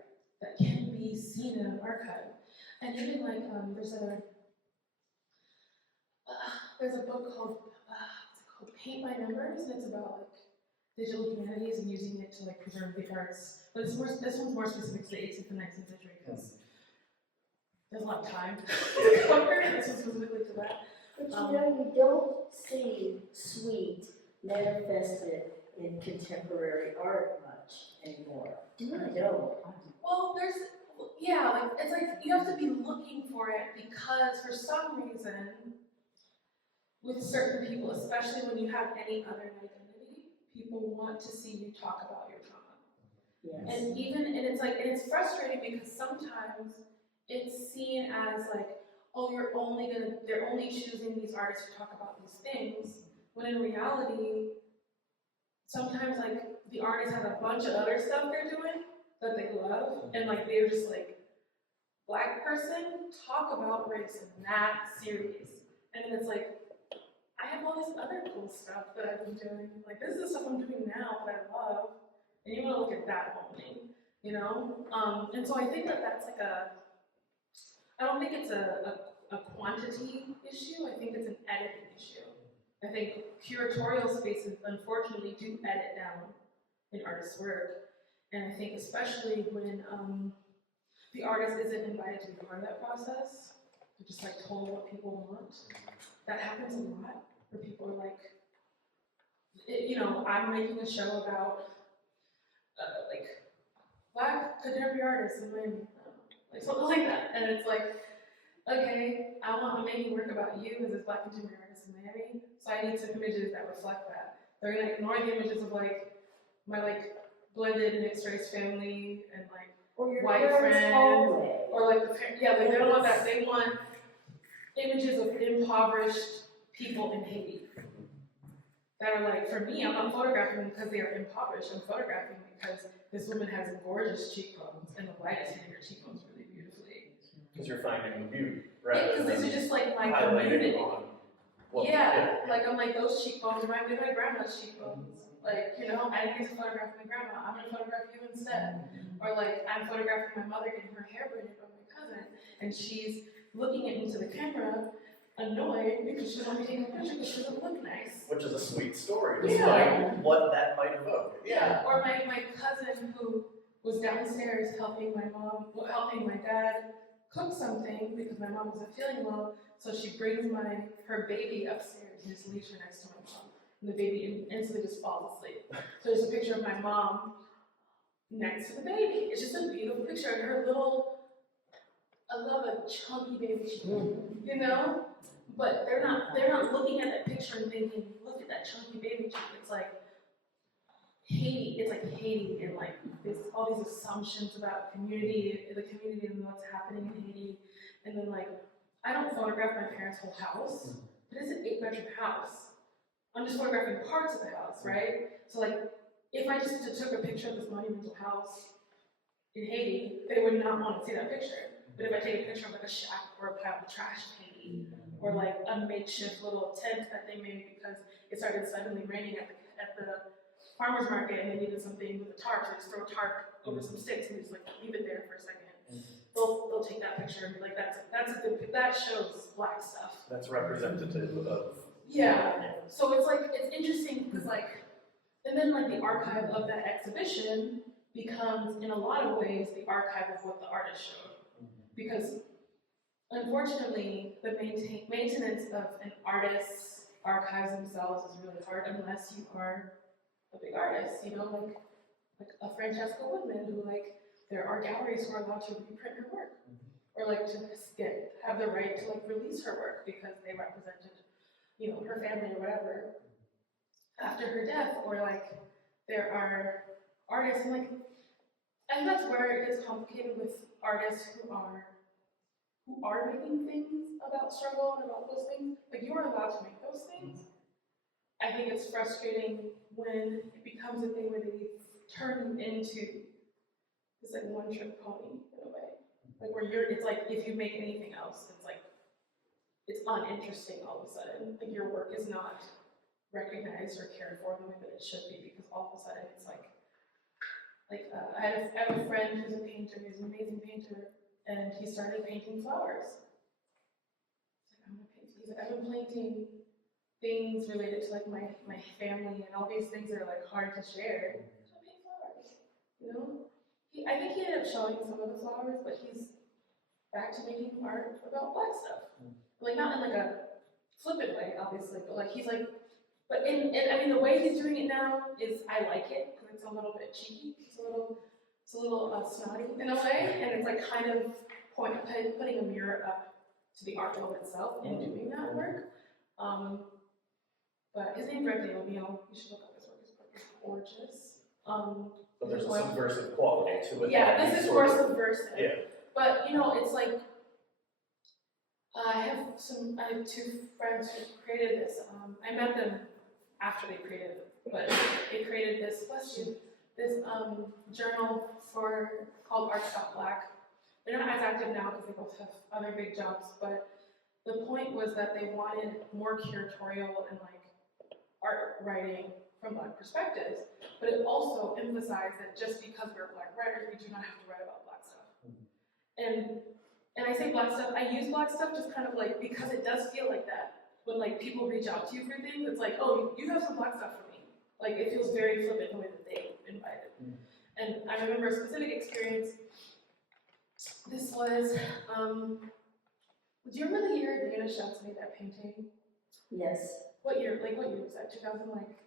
that can be seen in an archive. And even like there's a book called Paint by Numbers, and it's about like digital humanities and using it to like preserve the arts. But this one's more specific to the 18th and 19th century because there's a lot of time to cover, and this is specifically to that. But you don't see sweet manifested in contemporary art much anymore. I don't. Well, like it's like you have to be looking for it because for some reason, with certain people, especially when you have any other identity, people want to see you talk about your trauma. Yes. And it's frustrating because sometimes it's seen as like, oh, they're only choosing these artists to talk about these things, when in reality, sometimes like the artists have a bunch of other stuff they're doing that they love, and like they're just like, Black person, talk about race in that series. And then it's like, I have all this other cool stuff that I've been doing. Like, this is the stuff I'm doing now that I love, and you want to look at that only, And so I think that that's like I don't think it's a quantity issue. I think it's an editing issue. I think curatorial spaces, unfortunately, do edit down an artist's work, and I think especially when the artist isn't invited to be part of that process, they're just like told what people want. That happens a lot, where people are like, I'm making a show about like Black contemporary artists in Miami, like something like that, and it's like, okay, I'm making work about you as this Black contemporary artist in Miami, so I need some images that reflect that. They're gonna ignore the images of like my like blended mixed race family and like Or your white parents' friends, hallway. or like they don't want that. They want images of impoverished people in Haiti that are like, for me, I'm not photographing them because they are impoverished. I'm photographing because this woman has gorgeous cheekbones, and the light is hitting her cheekbones really beautifully. Because you're finding the beauty, right? Because these are just like my highlighting community. on Like I'm like, those cheekbones remind me of my grandma's cheekbones. Like, I didn't get to photograph my grandma, I'm gonna photograph you instead. Or like, I'm photographing my mother getting her hair braided by my cousin, and she's looking into the camera, annoyed because she doesn't want to take a picture because she doesn't look nice. Which is a sweet story, despite what that might evoke. Yeah. Or my cousin who was downstairs helping my dad cook something because my mom wasn't feeling well, so she brings her baby upstairs and just leaves her next to my mom. And the baby instantly just falls asleep. So there's a picture of my mom next to the baby. It's just a beautiful picture. And her I love a chunky baby, but they're not looking at that picture and thinking, look at that chunky baby cheek. It's like Haiti, and like all these assumptions about the community and what's happening in Haiti. And then like, I don't photograph my parents' whole house, but it's an 8-bedroom house. I'm just photographing parts of the house, right? So like, if I just took a picture of this monumental house in Haiti, they would not want to see that picture. But if I take a picture of like a shack or a pile of trash in Haiti, or like a makeshift little tent that they made because it started suddenly raining at the farmer's market and they needed something with a tarp, so just throw a tarp over some sticks and just like leave it there for a second. They'll take that picture and be like, that's a good, that shows Black stuff. That's representative of. Yeah. So it's like, it's interesting because like, and then like the archive of that exhibition becomes in a lot of ways the archive of what the artist showed. Because unfortunately, the maintenance of an artist's archives themselves is really hard unless you are a big artist, you know, like a Francesca Woodman, who like, there are galleries who are allowed to reprint her work, or like to have the right to like release her work because they represented, you know, her family or whatever after her death, or like there are artists, and like, and that's where it gets complicated with artists who are making things about struggle and about those things. Like, you are allowed to make those things. I think it's frustrating when it becomes a thing where they turn you into this like one-trick pony in a way. Like where it's like if you make anything else, it's like, it's uninteresting all of a sudden. Like your work is not recognized or cared for in the way that it should be, because all of a sudden it's like I have a friend who's a painter, he's an amazing painter, and he started painting flowers. He's like, I've been painting things related to like my family and all these things that are like hard to share. So I paint flowers, you know? I think he ended up showing some of the flowers, but he's back to making art about Black stuff. Like not in like a flippant way, obviously, but like he's like, but I mean the way he's doing it now is, I like it because it's a little bit cheeky, it's a little snotty in a way, and it's like kind of putting a mirror up to the art world itself and doing that work. But his name's Greg O'Neill. You should look up his work. His work is gorgeous. But there's a subversive quality to it. Yeah, this is more subversive. Yeah. But you know, it's like I have 2 friends who created this. I met them after they created it, but they created this journal called Arts.Black. They're not as active now because they both have other big jobs, but the point was that they wanted more curatorial and like art writing from Black perspectives, but it also emphasized that just because we're Black writers, we do not have to write about Black stuff. And I say Black stuff, I use Black stuff just kind of like, because it does feel like that. When like people reach out to you for things, it's like, oh, you have some Black stuff for me. Like it feels very flippant the way that they invite it. And I remember a specific experience. This was, do you remember the year Lachance made that painting? Yes. What year was that? 2000 like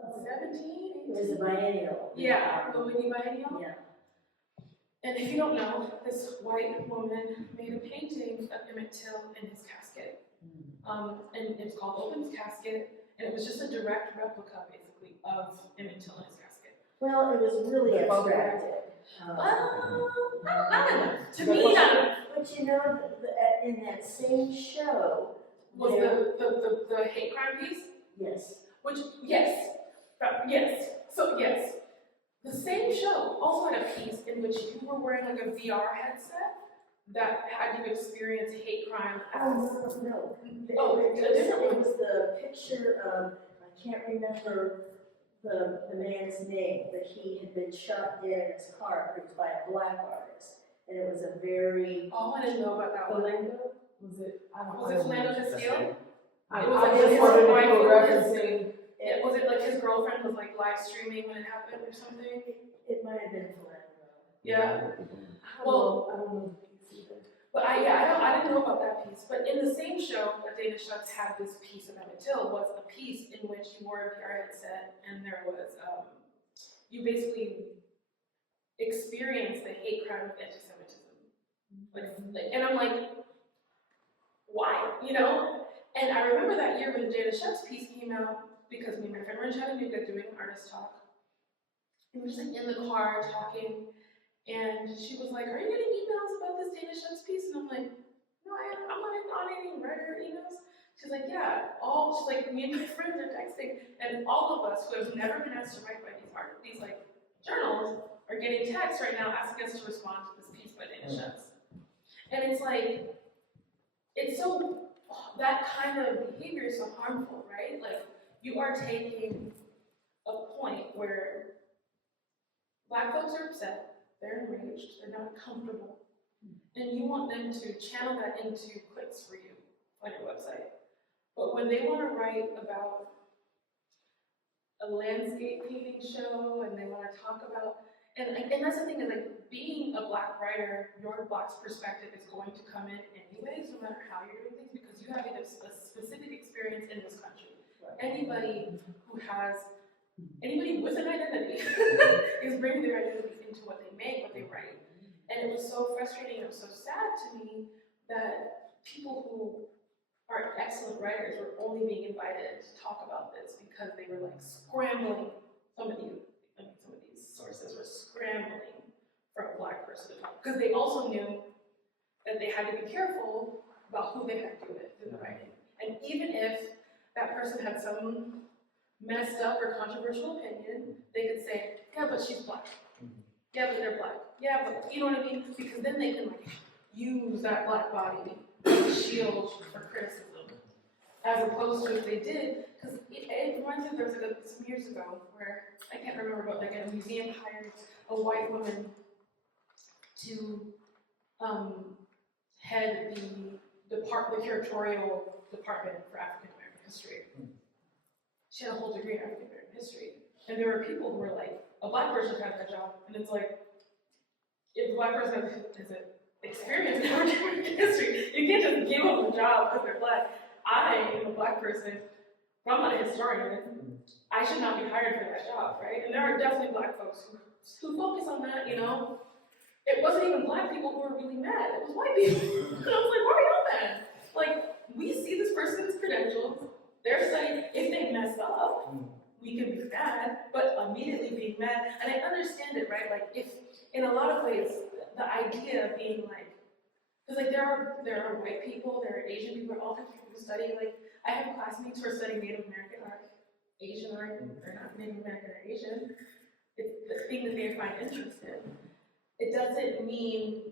17? It was a biennial. Yeah, the Whitney biennial. Yeah. And if you don't know, this white woman made a painting of Emmett Till in his casket. And it's called Open's Casket, and it was just a direct replica, basically, of Emmett Till in his casket. Well, it was really abstracted. Not enough. To me, not enough. But you know, in that same show, Was the hate crime piece? yes. Which, yes. So, yes. The same show also had a piece in which you were wearing like a VR headset that had you experience hate crime as... No. It It was the picture of, I can't remember the man's name, but he had been shot dead in his car, but it was by a Black artist. And it was a very... Oh, I didn't know about that one. Philando? Was it? I don't know. Was it Philando Castile? I It was like just his wondering if wife you were was- referencing. Was it like his girlfriend was like live streaming when it happened or something? It might have been Philando. Yeah. Well, I don't know the piece either. But I didn't know about that piece. But in the same show that Dana Schutz had this piece of Emmett Till was a piece in which you wore a VR headset and there was, you basically experienced the hate crime of anti-Semitism. And I'm like, why, you know? And I remember that year when Jada Shep's piece came out, because me and my friend were in Chattanooga doing an artist talk. And we were just like in the car talking, and she was like, "Are you getting emails about this Jada Shep's piece?" And I'm like, "No, I'm not on any regular emails." She's like, "Yeah, she's like, me and my friends are texting, and all of us who have never been asked to write by these like journals are getting texts right now asking us to respond to this piece by Jada Shep's." And it's like, it's so, that kind of behavior is so harmful, right? Like, you are taking a point where Black folks are upset, they're enraged, they're not comfortable, and you want them to channel that into clicks for you on your website. But when they want to write about a landscape painting show, and they want to talk about, and that's the thing, is like, being a Black writer, your Black perspective is going to come in anyways, no matter how you're doing things, because you have a specific experience in this country. Anybody with an identity is bringing their identity into what they make, what they write. And it was so frustrating, it was so sad to me that people who are excellent writers were only being invited to talk about this because they were like scrambling. Some of these sources were scrambling for a Black person to talk, because they also knew that they had to be careful about who they had to do it in the writing. And even if that person had some messed up or controversial opinion, they could say, "Yeah, but she's Black. Yeah, but they're Black. Yeah, but," you know what I mean? Because then they can like use that Black body as a shield for criticism, as opposed to if they did, because it reminds me, there was like some years ago where, I can't remember, but like a museum hired a white woman to head the curatorial department for African-American history. She had a whole degree in African-American history. And there were people who were like, a Black person had that job, and it's like, if the Black person has an experience in African-American history, you can't just give them the job because they're Black. I am a Black person, but I'm not a historian. I should not be hired for that job, right? And there are definitely Black folks who focus on that, you know? It wasn't even Black people who were really mad, it was white people. And I was like, why are y'all mad? Like, we see this person's credentials, they're studying, if they mess up, we can be mad, but immediately being mad, and I understand it, right? Like, if, in a lot of ways, the idea of being like, because like there are white people, there are Asian people, all types of people who study, like, I have classmates who are studying Native American art, Asian art, they're not Native American or Asian, it's the thing that they find interest in. It doesn't mean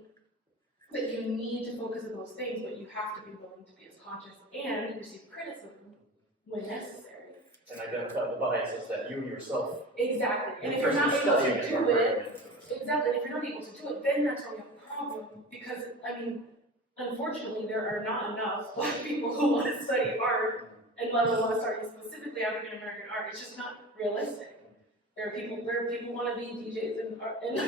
that you need to focus on those things, but you have to be willing to be as conscious and receive criticism when necessary. And identify the biases that you yourself. Exactly. And if you're not able to do it, exactly. And if you're not able to do it, then that's where we have a problem. Because, I mean, unfortunately, there are not enough Black people who want to study art, and let alone want to study specifically African American art. It's just not realistic. There are people who want to be DJs and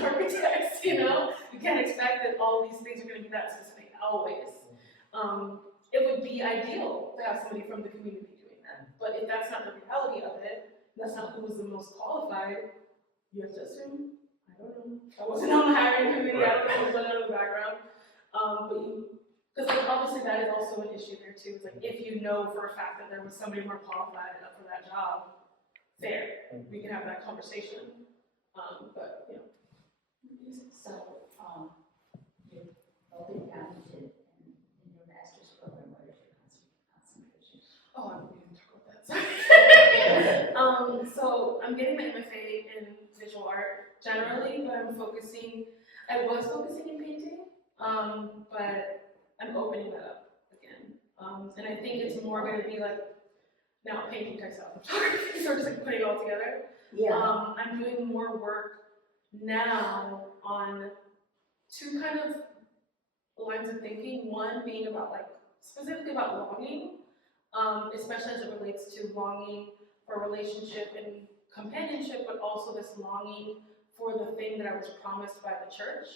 architects, you know? You can't expect that all these things are going to be that specific always. It would be ideal to have somebody from the community doing that. But if that's not the reality of it, that's not who was the most qualified, you have to assume, I don't know. I wasn't on the hiring committee, I don't know what's under the background. Because like, obviously that is also an issue there too. It's like, if you know for a fact that there was somebody more qualified enough for that job, fair, we can have that conversation. But, you know. So, you're both in in your master's program, what is your concentration? Oh, I didn't talk about that, sorry. So I'm getting my MFA in visual art generally, but I was focusing in painting, but I'm opening that up again. And I think it's more going to be like, now painting, textiles, photography, so just like putting it all together. Yeah. I'm doing more work now on two kind of lines of thinking. One being about like, specifically about longing, especially as it relates to longing for relationship and companionship, but also this longing for the thing that I was promised by the church.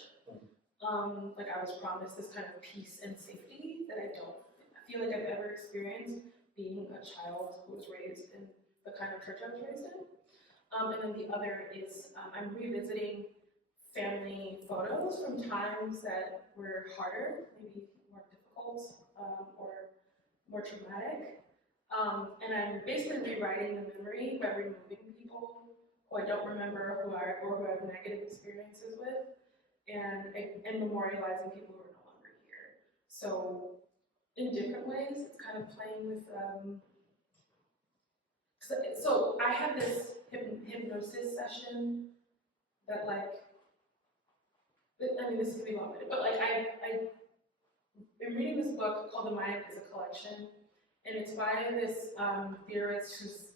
Like I was promised this kind of peace and safety that I feel like I've ever experienced being a child who was raised in the kind of church I was raised in. And then the other is I'm revisiting family photos from times that were harder, maybe more difficult difficult or more traumatic. And I'm basically rewriting the memory by removing people who I don't remember who I have negative experiences with, and memorializing people who are no longer here. So in different ways, it's kind of playing with. So I had this hypnosis session that I mean, this could be long-winded, but I've been reading this book called The Mind is a Collection, and it's by this theorist who's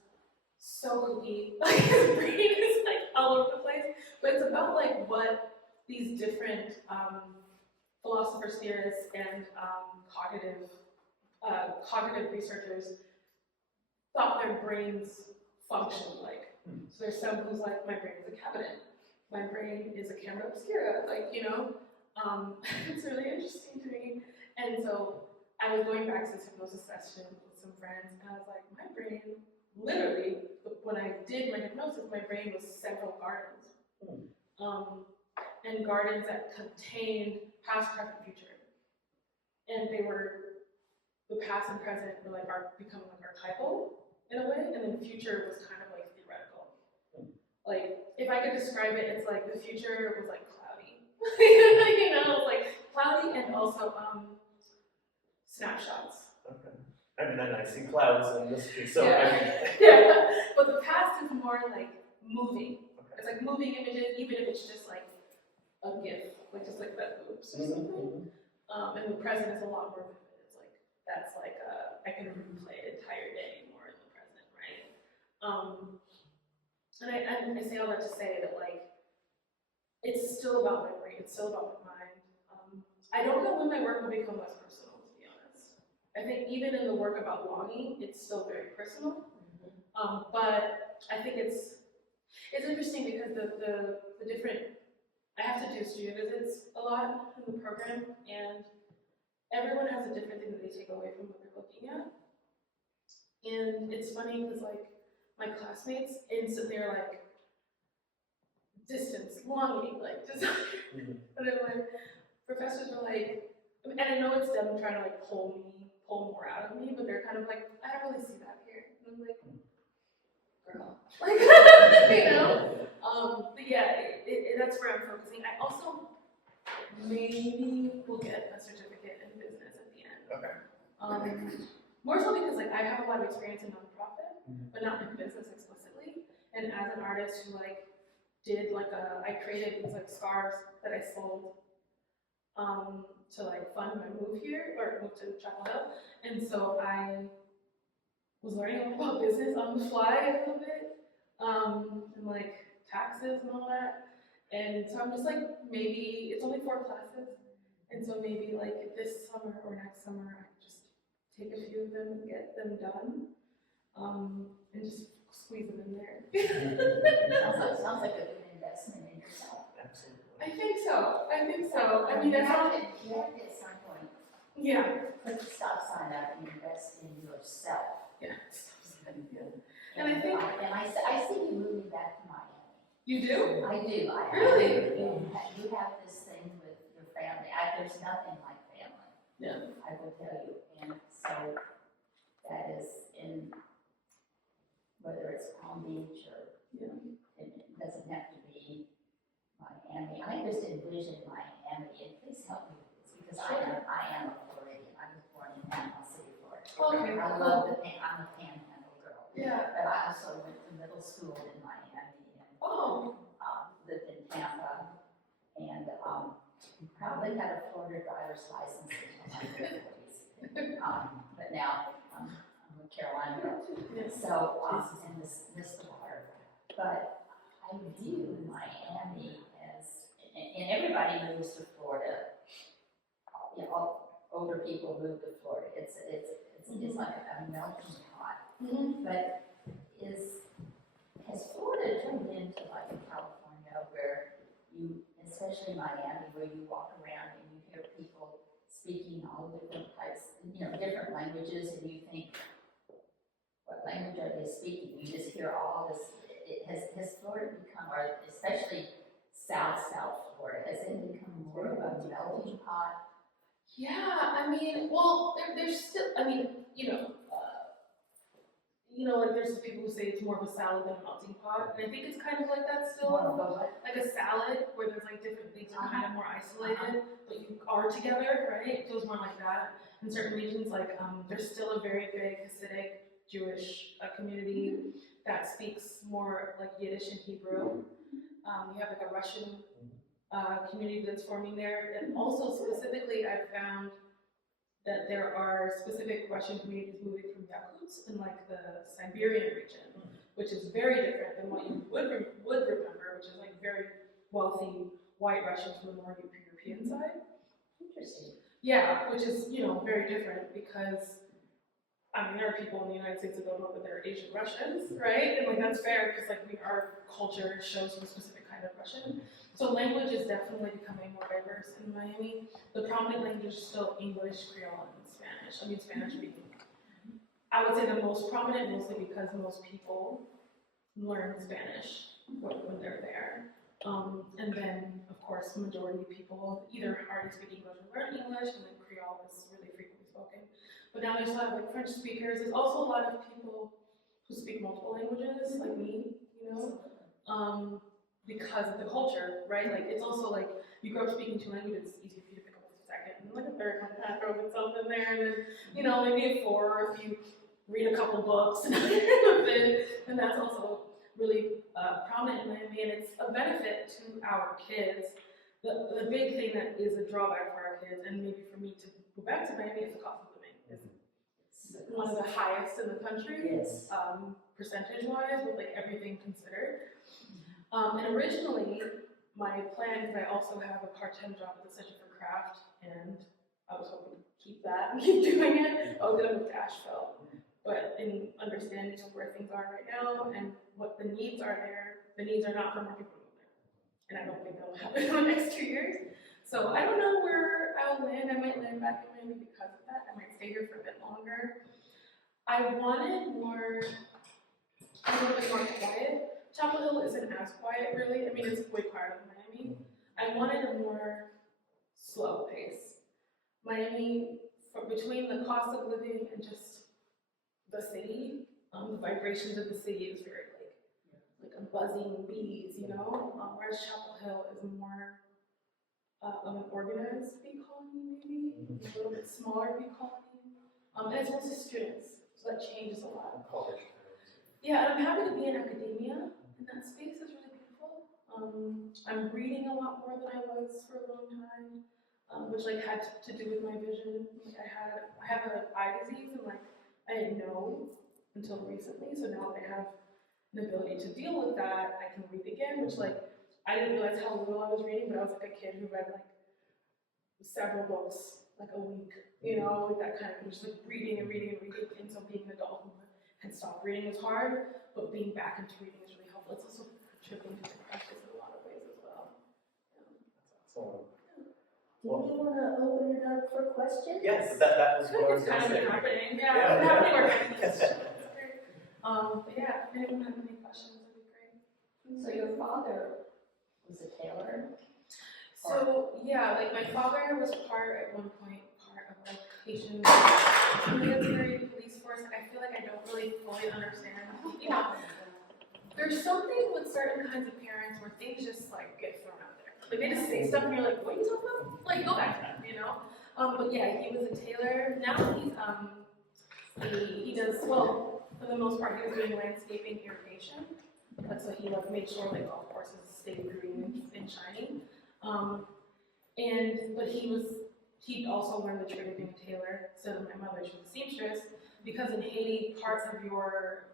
so kooky, like his brain is like all over the place, but it's about like what these different philosophers, theorists, and cognitive researchers thought their brains functioned like. So there's some who's like, my brain is a cabinet, my brain is a camera obscura, like, you know, it's really interesting to me. And so I was going back to this hypnosis session with some friends, and I was like, my brain, literally, when I did my hypnosis, my brain was several gardens. And gardens that contained past, present, future. And they were, the past and present were like becoming like archetypal in a way, and then future was kind of like theoretical. Like, if I could describe it, it's like the future was like cloudy. You know, like cloudy and also snapshots. Okay. And then I see clouds in this piece, so Yeah. Yeah. But the past is more like moving. Okay. It's like moving images, even if it's just like a GIF, like just like that oops or something. And the present is a lot more vivid. It's like, that's like, I can replay an entire day more in the present, right? And I say all that to say that like, it's still about my brain, it's still about my mind. I don't know when my work will become less personal, to be honest. I think even in the work about longing, it's still very personal. But I think it's interesting because the different, I have to do student visits a lot in the program, and everyone has a different thing that they take away from what they're looking at. And it's funny because like my classmates instantly are like, distance, longing, like desire. And then like professors are like, and I know it's them trying to like pull more out of me, but they're kind of like, I don't really see that here. And I'm like, girl, like, you know. But yeah, that's where I'm focusing. I also maybe will get a certificate in business at the end. Okay. More so because like I have a lot of experience in nonprofit, but not in business explicitly. And as an artist who like did like I created these like scarves that I sold to like fund my move here or move to Chapel Hill. And so I was learning about business on the fly a little bit, and like taxes and all that. And so I'm just like, maybe it's only 4 classes, and so maybe like this summer or next summer I just take a few of them and get them done, and just squeeze them in there. Sounds like a good investment in yourself. Absolutely. I think so. I mean, you that's have not. to at some point Yeah. put the stop sign up and invest in yourself. Yeah. And I think- I see you moving back to Miami. You do? I do. Really? You have this thing with your family. There's nothing like family. Yeah. I will tell you. And so that is in, whether it's Palm Beach or, it doesn't have to be Miami. I just envision Miami, and please help me with this, because I am a Floridian. I was born in Panama City, Florida. Okay. I love I'm a panhandle girl. Yeah. But I also went to middle school in Miami and Oh. lived in Tampa, and probably had a Florida driver's license in my 40s. But now I'm a Carolina girl. Yes. So, and miss the water. But I view Miami as, and everybody moves to Florida. You know, older people move to Florida. It's like a melting pot. But has Florida turned into like California, where you, especially Miami, where you walk around and you hear people speaking all different types, different languages, and you think, what language are they speaking? You just hear all this. Has Florida become, or especially South Florida, has it become more of a melting pot Yeah, I mean, well, there's still, I mean, like there's people who say it's more of a salad than a melting pot, and I think it's kind of like that still, like a salad where there's like different things are kind of more isolated, but you are together, right? It feels more like that. In certain regions, like there's still a very big Hasidic Jewish community that speaks more like Yiddish and Hebrew. You have like a Russian community that's forming there, and also specifically, I've found that there are specific Russian communities moving from Yakutsk in like the Siberian region, which is very different than what you would remember, which is like very wealthy white Russians from the more European side. Interesting. Yeah, which is, very different because, I mean, there are people in the United States that don't know that they're Asian Russians, right? And like that's fair because like our culture shows a specific kind of Russian. So language is definitely becoming more diverse in Miami. The prominent language is still English, Creole, and Spanish. I mean, Spanish being, I would say the most prominent, mostly because most people learn Spanish when they're there. And then, of course, majority of people either already speak English or learn English, and then Creole is really frequently spoken. But now there's a lot of like French speakers. There's also a lot of people who speak multiple languages, like me, because of the culture, right? Like it's also like you grow up speaking two languages, it's easy for you to pick up a second, and like a third one kind of throws itself in there, and then maybe a fourth, you read a couple books, and that's also really prominent in Miami, and it's a benefit to our kids. The big thing that is a drawback for our kids, and maybe for me to go back to Miami, is the cost of living. It's one of the highest in the country, Yes. percentage-wise, with like everything considered. And originally, my plan, because I also have a part-time job at the Center for Craft, and I was hoping to keep that and keep doing it. I was going to move to Asheville, but in understanding of where things are right now and what the needs are there, the needs are not for more people to move there. And I don't think that will happen in the next 2 years. So I don't know where I'll land. I might land back in Miami because of that. I might stay here for a bit longer. I wanted a little bit more quiet. Chapel Hill isn't as quiet, really. I mean, it's way quieter than Miami. I wanted a more slow pace. Miami, between the cost of living and just the city, the vibrations of the city is very like a buzzing bees, whereas Chapel Hill is more of an organized bee colony, maybe a little bit smaller bee colony, and it's mostly students, so that changes a lot. College. Yeah, and I'm happy to be in academia. And that space is really beautiful. I'm reading a lot more than I was for a long time, which like had to do with my vision. Like I have an eye disease, and like I didn't know until recently. So now that I have an ability to deal with that, I can read again. Which like I didn't realize how little I was reading, but I was like a kid who read like several books like a week, like that kind of just like reading and reading and reading. And so being an adult who had stopped reading was hard, but being back into reading is really helpful. It's also contributing to the practice in a lot of ways as well. So, Do we want to open it up for questions? yes, that was I what I feel like was it's going kind to of say. happening. Yeah, It's happening yeah. organically. But yeah, if anyone has any questions, that'd be great. So your father was a tailor? So yeah, like my father was at one point part of like Haitian military police force. I feel like I don't really fully understand. There's something with certain kinds of parents where things just like get thrown out there. Like they just say stuff and you're like, what are you talking about? Like go back to that, But yeah, he was a tailor. Now he does, well, for the most part, he was doing landscaping irrigation. So he like made sure like golf courses stayed green and shiny. But he also learned the trade of being a tailor. So my mother, she was a seamstress, because in Haiti, parts of your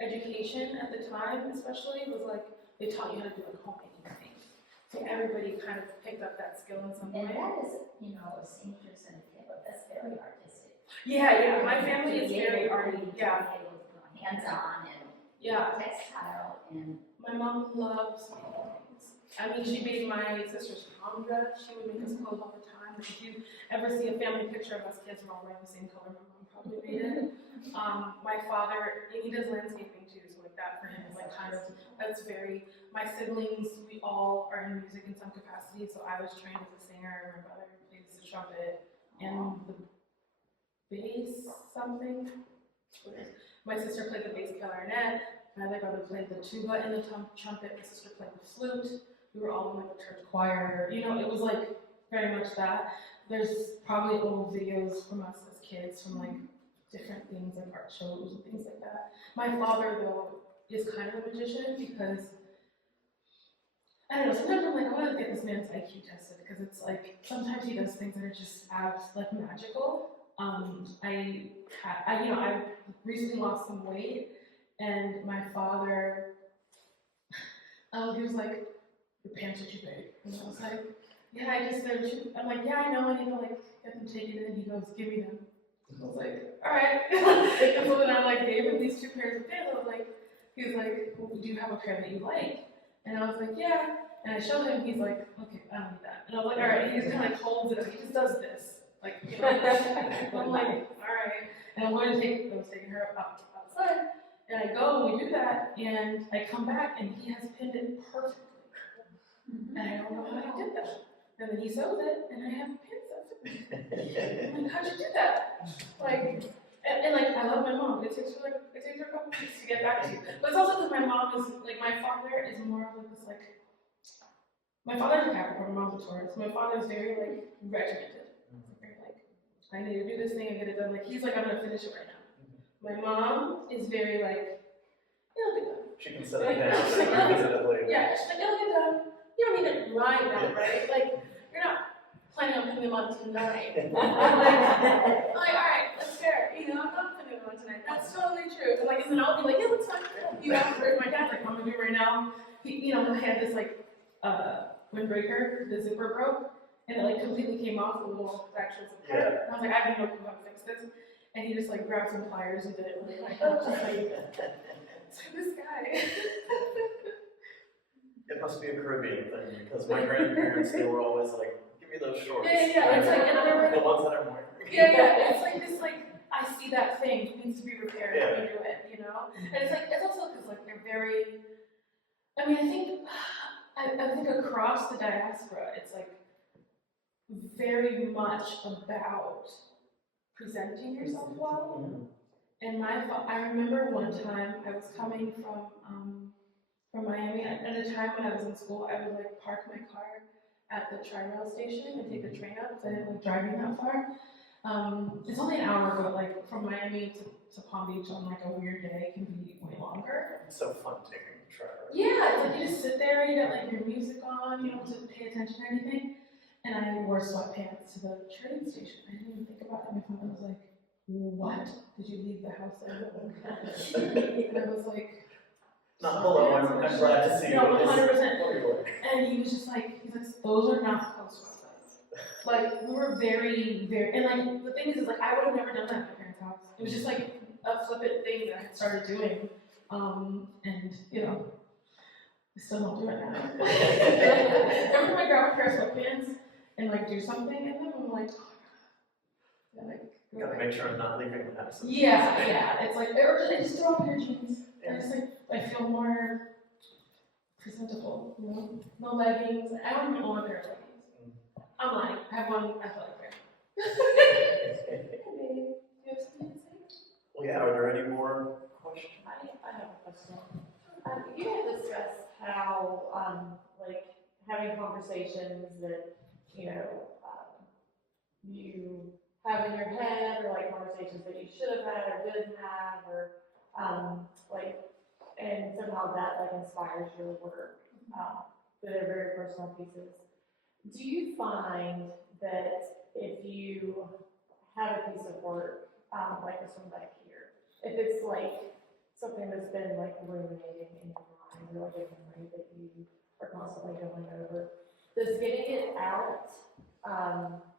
education at the time, especially, was like they taught you how to do like homemaking things. So everybody kind of picked up that skill in some And way. that is, a seamstress and a tailor, that's very artistic. Yeah, my family is very arty. Yeah, Hands-on and yeah. textile and. My mom loves making things. I mean, she made my sister's prom dress. She would make us clothes all the time. If you ever see a family picture of us kids, we're all wearing the same color. My mom probably made it. My father, he does landscaping too, so like that for him is like kind of, that's very, my siblings, we all are in music in some capacity, so I was trained as a singer, my brother plays the trumpet, and the bass something. My sister played the bass clarinet. My other brother played the tuba and the trumpet. My sister played the flute. We were all in like the church choir. You know, it was like very much that. There's probably old videos from us as kids from like different things like art shows and things like that. My father though is kind of a magician because I don't know, sometimes I'm like, I want to get this man's IQ tested because it's like sometimes he does things that are just like magical. I recently lost some weight, and my father, he was like, "Your pants are too big," and I was like, "Yeah, they're too." I'm like, "Yeah, I know. I need to like get them taken." And he goes, "Give me them." I was like, "All right." And so then I like gave him these 2 pairs of pants. I was like, he was like, "Well, do you have a pair that you like?" And I was like, "Yeah." And I showed him. He's like, "Okay, I don't need that." And I was like, "All right." He just kind of like holds it up. He just does this, like, you know. I'm like, "All right." And I was taking her outside, and I go and we do that, and I come back and he has pinned it perfectly. And I don't know how he did that. And then he sews it, and I have pins of it. I'm like, "How'd you do that?" Like, and like, I love my mom. It takes her a couple weeks to get back to you. But it's also because my mom is, like, my father is more of like this, like, my father's a Capricorn, my mom's a Taurus. My father's very, like, regimented. Very, like, I need to do this thing and get it done. Like, he's like, "I'm gonna finish it right now." My mom is very, like, "It'll get done." She can set it down and revisit it later. Yeah, she's like, "It'll get done. You don't need it right now, right? Like, you're not planning on putting them on tonight." I'm like, "All right, let's hear it. You know, I'm not putting them on tonight." That's totally true. And like, and then I'll be like, "Yeah, that's fine." You have to, my dad's like, "I'm gonna do it right now." He, you know, I had this like windbreaker, the zipper broke, and it like completely came off the little actual zipper. Yeah. And I was like, "I have no clue how to fix this." And he just like grabbed some pliers and did it really quick. I was just like, so this guy. It must be a Caribbean thing because my grandparents, they were always like, "Give me those shorts." Yeah. It's like another The ones that I'm wearing. Yeah. It's like this, like, I see that thing needs to be repaired Yeah. when we do it, you know? And it's like, it's also because, like, they're very, I mean, I think across the diaspora, it's like very much about presenting yourself well. And I remember one time I was coming from Miami. At a time when I was in school, I would like park my car at the Tri-Rail station and take the train up because I didn't like driving that far. It's only an hour, but like from Miami to Palm Beach on like a weird day can be way longer. It's so fun taking the travel. Yeah, it's like you just sit there, you got like your music on, you don't have to pay attention to anything. And I wore sweatpants to the train station. I didn't even think about it. My father was like, "What? Did you leave the house alone?" And I was like, Not hello, I'm glad to see you. No, This is 100%. what you wear. and he was just like, "Those are not close sweatpants." Like, we were very, very, and like, the thing is like, I would have never done that at my parents' house. It was just like a flippant thing that I had started doing. And, you know, I still don't do it now. Every time I grab a pair of sweatpants and like do something in them, I'm like, "Oh my God." Like, Gotta make sure I'm not leaving the house. yeah. It's like, or I just throw on a pair of jeans. I just like, I feel more presentable, you know? No leggings. I don't even own a pair of leggings. I'm lying. I have one athletic pair. Maybe you have something to say? Well, yeah, are there any more questions? I have a question. You had discussed how, like, having conversations that, you know, you have in your head, or like conversations that you should have had or didn't have, or, like, and somehow that, like, inspires your work. They're very personal pieces. Do you find that if you have a piece of work, like this one back here, if it's like something that's been like ruminating in your mind, or like a memory that you are constantly going over, does getting it out,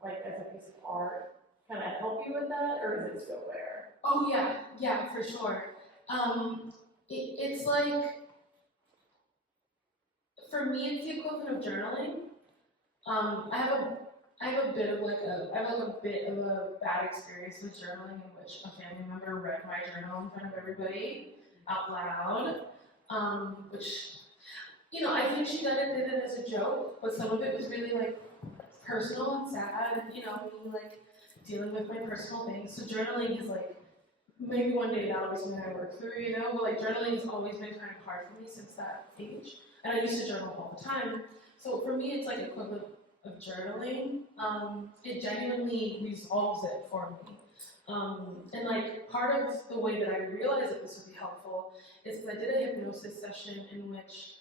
like as a piece of art, kind of help you with that, or is it still there? Oh yeah, for sure. It's like, for me, it's the equivalent of journaling. I have a bit of a bad experience with journaling, in which a family member read my journal in front of everybody out loud. Which, you know, I think she did it as a joke, but some of it was really like personal and sad, and you know, like dealing with my personal things. So journaling is like, maybe one day that'll be something I work through, you know, but like journaling has always been kind of hard for me since that age. And I used to journal all the time. So for me, it's like equivalent of journaling. It genuinely resolves it for me. And like part of the way that I realized that this would be helpful is because I did a hypnosis session in which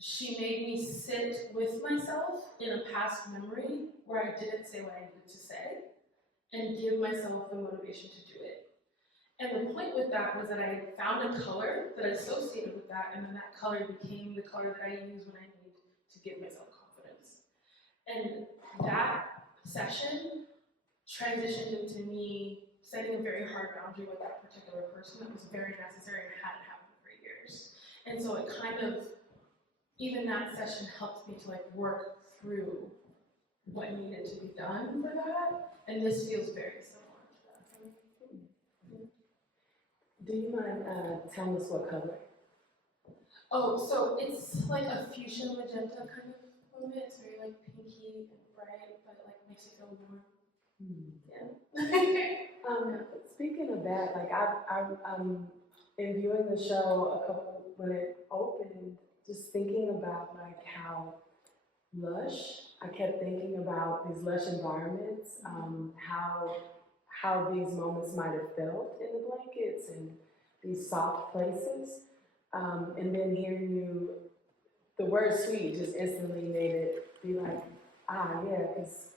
she made me sit with myself in a past memory where I didn't say what I needed to say and give myself the motivation to do it. And the point with that was that I found a color that associated with that, and then that color became the color that I use when I need to give myself confidence. And that session transitioned into me setting a very hard boundary with that particular person that was very necessary and hadn't happened for years. And so it kind of, even that session helped me to like work through what needed to be done for that. And this feels very similar to that for me. Do you mind telling us what color? Oh, so it's like a fuchsia magenta kind of moment. It's very like pinky and bright, but it like makes you feel warm. Yeah. Speaking of that, like I'm in viewing the show when it opened, just thinking about like how lush. I kept thinking about these lush environments, how these moments might have felt in the blankets and these soft places, and then hearing you, the word sweet just instantly made it be like, yeah, because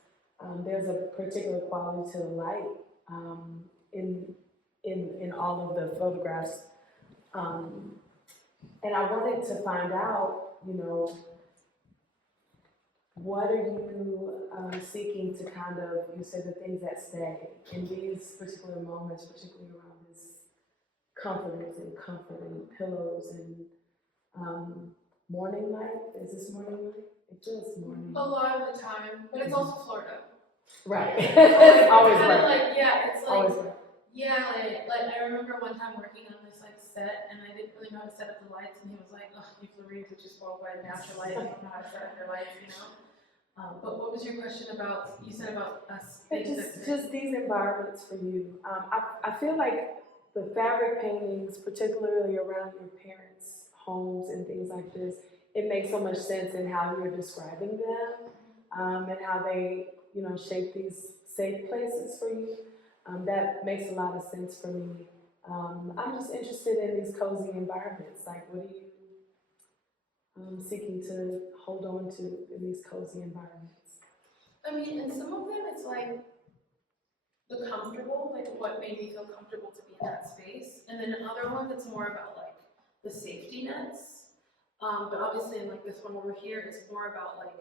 there's a particular quality to the light in all of the photographs, and I wanted to find out, you know, what are you seeking to kind of, you said the things that stay in these particular moments, particularly around this comforters and comforting pillows and morning light? Is this morning light? It feels morning. A lot of the time, but it's also Florida. Right. It's Always kind of right. like, yeah, it's like, Always right. yeah, like I remember one time working on this like set, and I didn't really know how to set up the lights, and he was like, "Oh, you Floridians are just spoiled by natural light. You don't know how to set up your lights, you know." But what was your question about? You said about us. Just these environments for you. I feel like the fabric paintings, particularly around your parents' homes and things like this, it makes so much sense in how you're describing them, and how they, you know, shape these safe places for you. That makes a lot of sense for me. I'm just interested in these cozy environments. Like, what are you seeking to hold on to in these cozy environments? I mean, in some of them, it's like the comfortable, like what made me feel comfortable to be in that space, and then in other ones, it's more about like the safety nets. But obviously, in like this one over here, it's more about like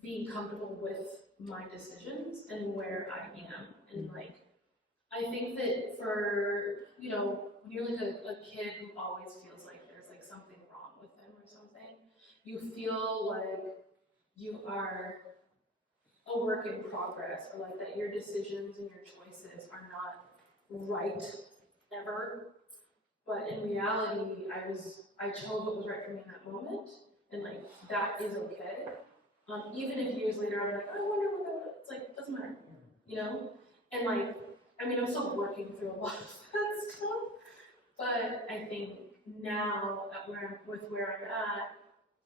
being comfortable with my decisions and where I am, and like I think that for, you know, when you're like a kid who always feels like there's like something wrong with them or something, you feel like you are a work in progress, or like that your decisions and your choices are not right ever. But in reality, I chose what was right for me in that moment, and like that is okay. Even if years later I'm like, I wonder what that was. It's like, it doesn't matter, you know? And like, I mean, I'm still working through a lot of that stuff, but I think now with where I'm at,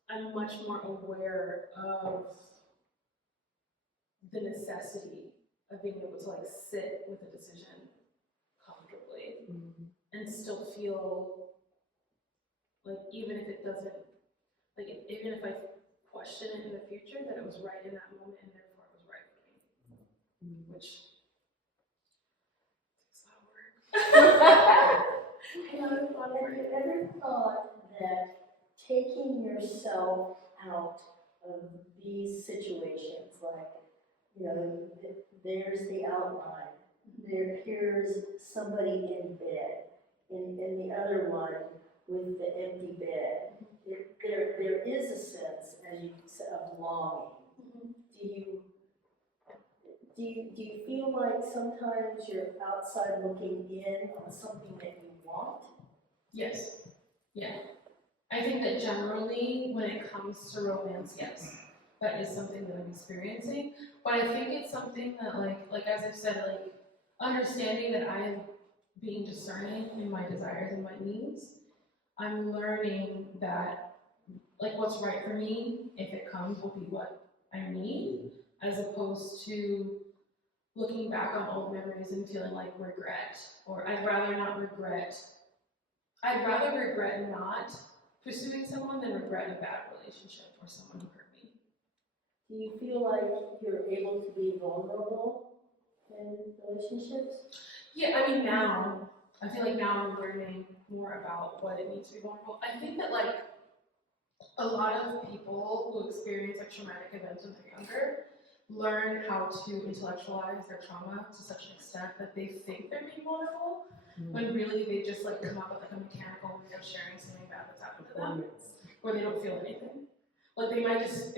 I'm much more aware of the necessity of being able to like sit with a decision comfortably and still feel like, even if it doesn't, like even if I question it in the future, that it was right in that moment and therefore it was right for me, which takes a lot of work. Have you ever thought that taking yourself out of these situations, like, you know, there's the outline, here's somebody in bed, in the other one with the empty bed, there is a sense, as you said, of longing. Do you feel like sometimes you're outside looking in on something that you want? Yes. Yeah. I think that generally, when it comes to romance, yes. that is something that I'm experiencing. But I think it's something that like as I've said, like understanding that I am being discerning in my desires and my needs. I'm learning that like what's right for me, if it comes, will be what I need, as opposed to looking back on old memories and feeling like regret, or I'd rather regret not pursuing someone than regret a bad relationship or someone who hurt me. Do you feel like you're able to be vulnerable in relationships? Yeah, I mean now, I feel like now I'm learning more about what it means to be vulnerable. I think that like a lot of people who experience like traumatic events when they're younger learn how to intellectualize their trauma to such an extent that they think they're being vulnerable, when really they just like come up with like a mechanical way of sharing something bad that's happened to them, where they don't feel anything. Like they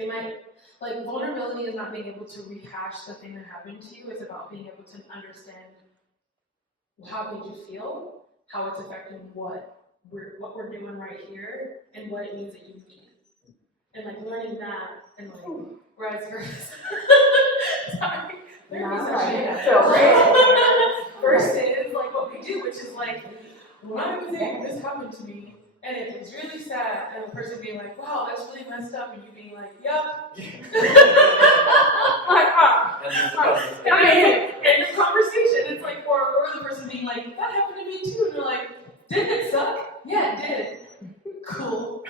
might, like vulnerability is not being able to rehash the thing that happened to you, it's about being able to understand how it made you feel, how it's affecting what we're doing right here, and what it means that you need. And like learning that, and like, whereas sorry, versus like what we do, which is like, when I was in, this happened to me, and it was really sad, and the person being like, wow, that's really messed up, and you being like, yep. End of conversation. It's like, or the person being like, that happened to me too, and they're like, didn't it suck? Yeah, it did. Cool.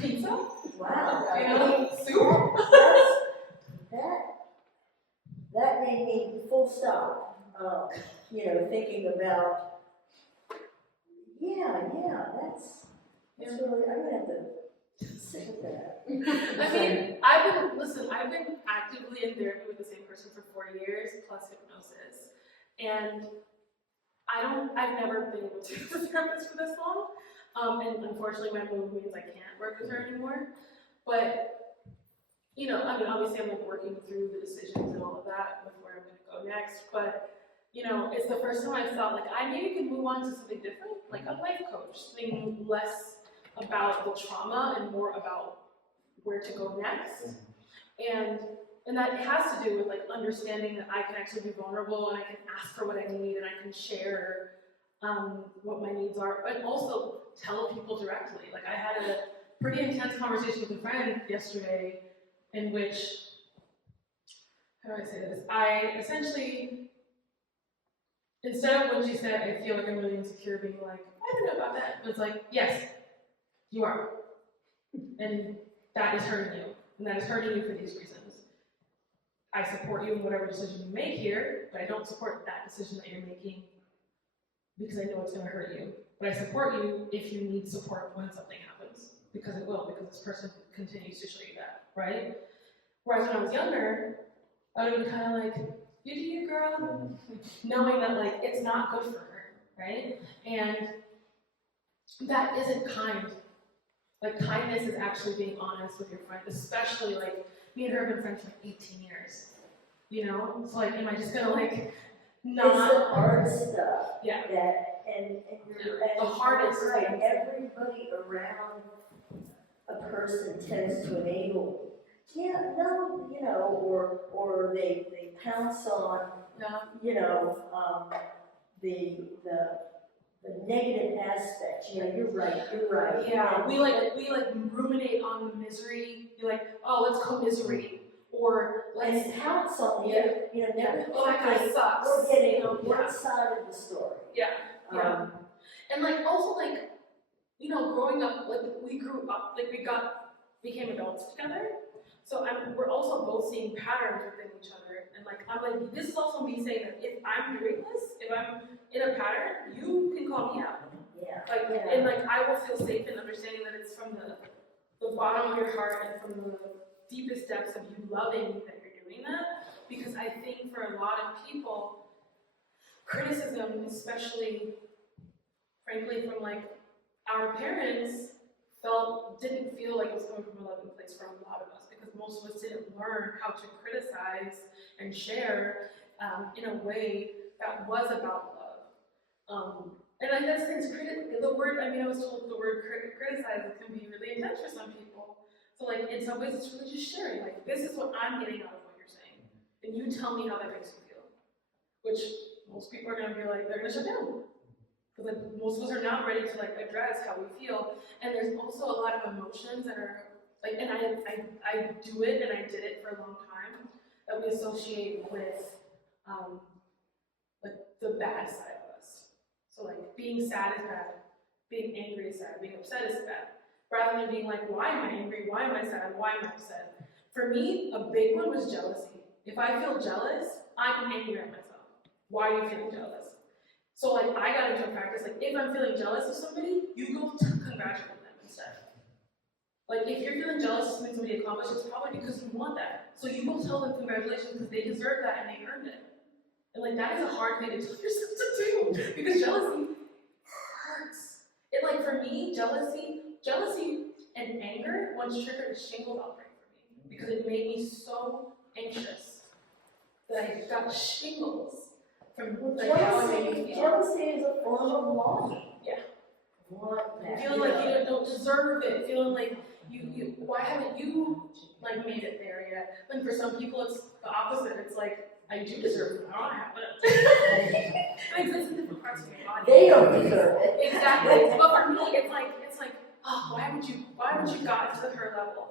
Pizza? Wow. You know, soup? That made me full stop, thinking about, that's really, I'm gonna have to sit with that. I mean, I've been actively in therapy with the same person for 4 years, plus hypnosis. And I've never been able to be a therapist for this long. And unfortunately my move means I can't work with her anymore. But, I mean, obviously I'm like working through the decisions and all of that with where I'm gonna go next. But, it's the first time I felt like I maybe could move on to something different, like a life coach, something less about the trauma and more about where to go next. And that has to do with like understanding that I can actually be vulnerable and I can ask for what I need and I can share what my needs are, and also tell people directly. Like I had a pretty intense conversation with a friend yesterday in which, how do I say this? I essentially, instead of when she said, I feel like I'm really insecure, being like, I don't know about that, it was like, yes, you are. And that is hurting you. And that is hurting you for these reasons. I support you in whatever decision you make here, but I don't support that decision that you're making because I know it's going to hurt you. But I support you if you need support when something happens, because it will, because this person continues to show you that, right? Whereas when I was younger, I would have been kind of like, you do you, girl, knowing that like it's not good for her, right? And that isn't kind. Like kindness is actually being honest with your friend, especially like me and her have been friends for 18 years. So like, am I just gonna like not? It's the hard stuff. Yeah. And The hardest. Right. Everybody around a person tends to enable. Yeah, no, or they pounce on, the negative aspects. You're right. Yeah, we ruminate on the misery. You're like, oh, let's commiserate, or let's pounce on the other. Never. Oh, that guy sucks. We're getting on one side of the story. Yeah. And like also like, growing up, like we grew up, like became adults together. So we're also both seeing patterns within each other, and like I'm like, this is also me saying that if I'm doing this, if I'm in a pattern, you can call me out. Yeah. And like I will feel safe in understanding that it's from the bottom of your heart and from the deepest depths of you loving me that you're doing that. Because I think for a lot of people, criticism, especially frankly from like our parents, didn't feel like it was coming from a loving place for a lot of us, because most of us didn't learn how to criticize and share in a way that was about love. And I guess I was told the word criticize can be really intense for some people. So like in some ways it's really just sharing, like this is what I'm getting out of what you're saying. And you tell me how that makes you feel. Which most people are gonna be like, they're gonna shut down. Because like most of us are not ready to like address how we feel. And there's also a lot of emotions that are like, and I do it and I did it for a long time, that we associate with like the bad side of us. So like being sad is bad, being angry is sad, being upset is bad. Rather than being like, why am I angry? Why am I sad? Why am I upset? For me, a big one was jealousy. If I feel jealous, I'm angry at myself. Why are you feeling jealous? So like I got into a practice, like if I'm feeling jealous of somebody, you go to congratulate them instead. Like if you're feeling jealous of something somebody accomplished, it's probably because you want that. So you go tell them congratulations because they deserve that and they earned it. And like that is a hard thing to tell yourself to do because jealousy hurts. It like for me, jealousy and anger once triggered a shingles outbreak for me because it made me so anxious that I got shingles from like how it made me feel. Jealousy is a form of longing. Yeah. Want that. Feeling like you don't deserve it, feeling like you why haven't you like made it there yet? And for some people it's the opposite. It's like I do deserve it. I don't have it. It exists in different parts of your body. They don't deserve it. Exactly. But for me, it's like, oh, why haven't you gotten to her level?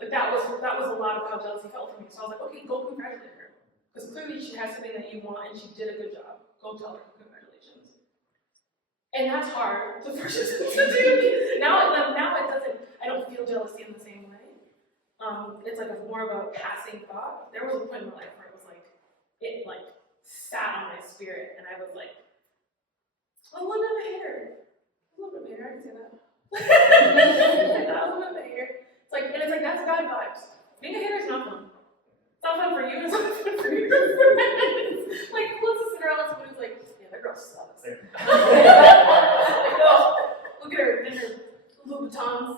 Like that was a lot of how jealousy felt for me. So I was like, okay, go congratulate her. Because clearly she has something that you want and she did a good job. Go tell her congratulations. And that's hard to force yourself to do. Now it doesn't, I don't feel jealousy in the same way. It's like more of a passing thought. There was a point in my life where it was like, it like sat on my spirit and I was like, a little bit of hair. A little bit of hair, I can say that. A little bit of hair. It's like, and it's like, that's bad vibes. Being a hater is not fun. It's not fun for you, it's not fun for your friends. Like, what's a Cinderella someone who's like, yeah, that girl sucks. Like, oh, look at her in her Louboutins.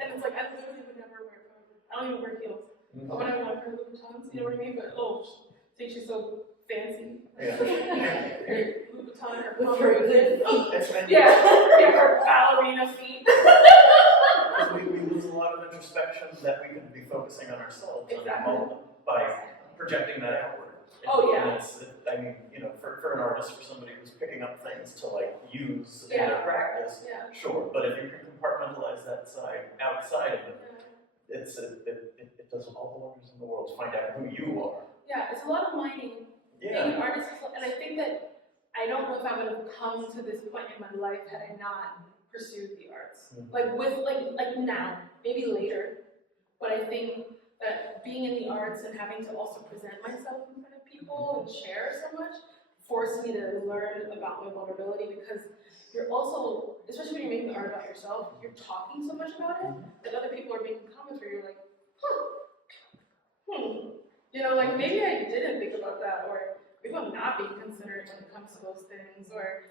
And it's like, I literally would never wear I don't even wear heels. But when I want her Louboutins, you know what I mean? But think she's so fancy. Yeah. Louboutin, her With her good feet. yeah, her ballerina feet. We lose a lot of introspection that we could be focusing on ourselves in that moment by projecting that outward. Oh, yeah. And I mean, you know, for an artist, for somebody who's picking up things to like use in Yeah. their practice, Yeah. sure. But if you can compartmentalize that side outside of it, it does all the wonders in the world to find out who you are. Yeah, it's a lot of mining. Being an artist, and I think that I don't know if I would have come to this point in my life had I not pursued the arts. Like with like now, maybe later. But I think that being in the arts and having to also present myself in front of people and share so much forced me to learn about my vulnerability because you're also, especially when you're making art about yourself, you're talking so much about it that other people are making comments where you're like, you know, like maybe I didn't think about that, or maybe I'm not being considerate when it comes to those things, or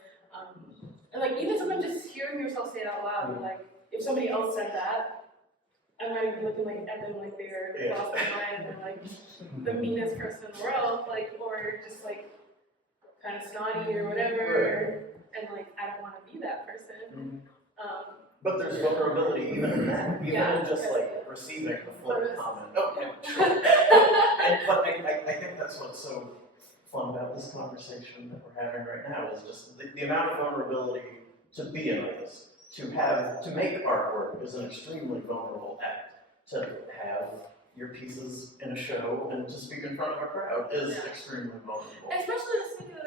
and like even sometimes just hearing yourself say it out loud, like if somebody else said that, I might be looking like at them like they're lost their mind and like the meanest person in the world, like or just like kind of snotty or whatever, and like I don't want to be that person. But there's vulnerability even in that, even in just like receiving the flip comment. Okay, sure. But I think that's what's so fun about this conversation that we're having right now is just the amount of vulnerability to be an artist, to make artwork is an extremely vulnerable act. To have your pieces in a show and to speak in front of a crowd is extremely vulnerable. Especially the city that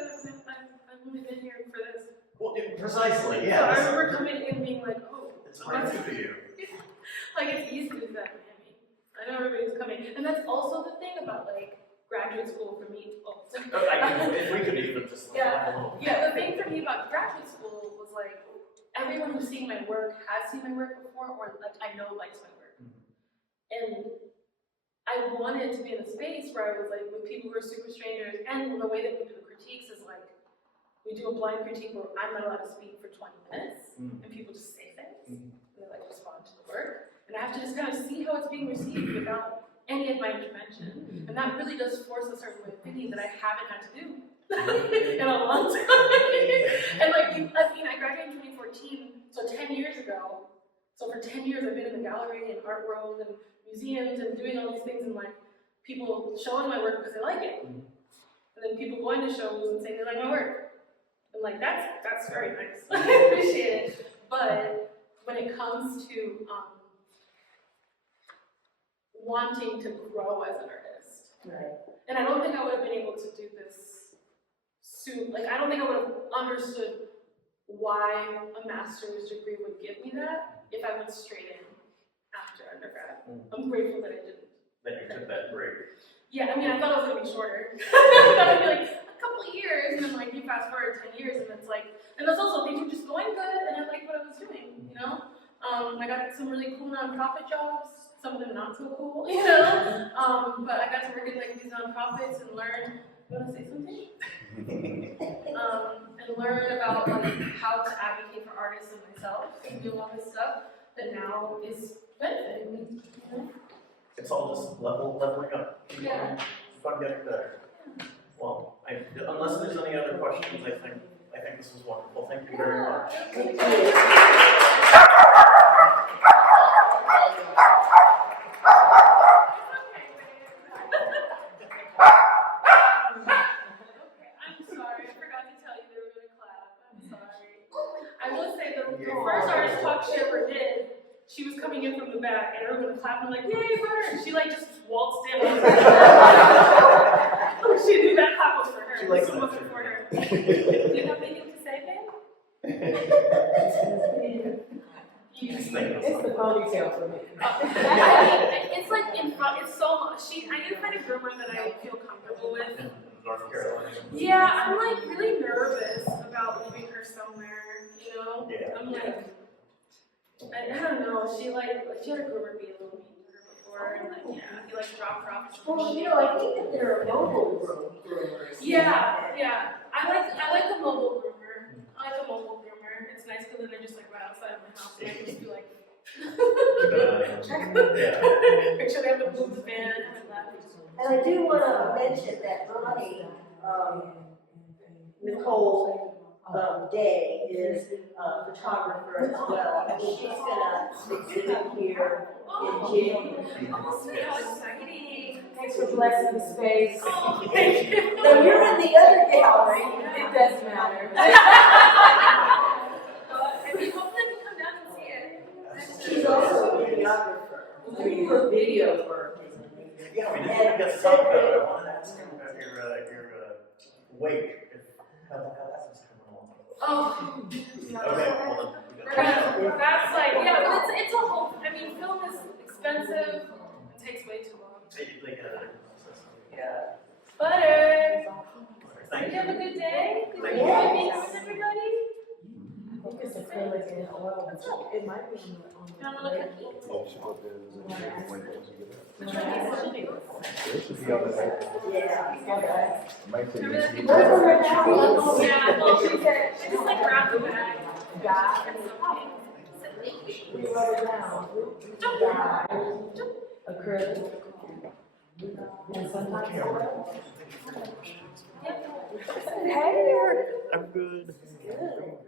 I've only been here for this. Well, precisely, So yeah. I remember coming in being like, oh, It's great to be you. like it's easy to do that in Miami. I know everybody's coming. And that's also the thing about like graduate school for me. If we could even just like laugh a little bit. Yeah, the thing for me about graduate school was like everyone who's seen my work has seen my work before, or like I know likes my work. And I wanted to be in a space where I was like with people who are super strangers, and the way that we do the critiques is like we do a blind critique where I'm not allowed to speak for 20 minutes, and people just say things, and they like respond to the work, and I have to just kind of see how it's being received without any of my intervention, and that really does force a certain way of thinking that I haven't had to do in a long time. And like, I graduated in 2014, so 10 years ago, So for 10 years, I've been in the gallery and art world and museums and doing all these things, and like people showing my work because they like it, and then people going to shows and saying they like my work, and like that's very nice. I appreciate it. But when it comes to wanting to grow as an artist, Right. and I don't think I would have been able to do this soon. Like, I don't think I would have understood why a master's degree would give me that if I went straight in after undergrad. I'm grateful that I didn't. That you took that break. Yeah, I mean, I thought it was going to be shorter. I thought it would be like a couple of years, and then like you fast forward 10 years, and it's like, and that's also, things were just going good, and I liked what I was doing, you know? I got some really cool nonprofit jobs, some of them not so cool, you know? But I got to work in like these nonprofits and learn, you want to say something? And learn about like how to advocate for artists and myself and do all this stuff that now is benefiting me. You know? It's all just leveling up. Keep Yeah. on getting better. Well, unless there's any other questions, I think this was wonderful. Thank you very much. Thank you. I'm sorry, I forgot to tell you they were gonna clap. I'm sorry. I will say the first artist talk she ever did, she was coming in from the back and everyone clapped and like, yay for her! She like just waltzed in. She knew that clap was for her. She likes This that wasn't too. for her. Do you have anything to say, babe? Just think of It's the something. ponytail for me. I mean, it's like in front, it's so much. I need to find a groomer that I feel comfortable with. In North Carolina. Yeah, I'm like really nervous about leaving her somewhere, you know? Yeah. I'm like, I don't know, she had a groomer be a little mean to her before, and like, yeah, he like dropped her off. Well, you know, I think that there are mobile groomers. Yeah, I like the mobile groomer. I like the mobile groomer. It's nice because then they're just like right outside of my house, and I can just be like, Yeah. make sure they haven't moved the van and left. And I do want to mention that Ronnie, Nicole Day is a photographer as well, and she's gonna exhibit here in January. Oh, sweet, how exciting. Thanks for blessing the space. Oh, thank you. So you're in the other gallery. It doesn't matter. I mean, hopefully I can come down and see it. She's also a videographer. Her video work is amazing. Yeah, we didn't get to talk about it. I wanted to ask him about your wake. How that's coming along. Oh, Okay, yeah. well, That's like, yeah, but it's a whole, I mean, film is expensive, it takes way too long. they get it. Yeah. Butter! Thank Did you have a good day? Did Thank you you. enjoy being with everybody? I think it's acrylic and oil. It might be on You want to look at me? Which one is Yeah. Remember that picture? Where's the red Yeah, well, she just like grabbed the bag. God. And something. Said, thank you. We wrote it down. God. Acrylic. And sometimes oil. Yep. Hey. I'm good. Good.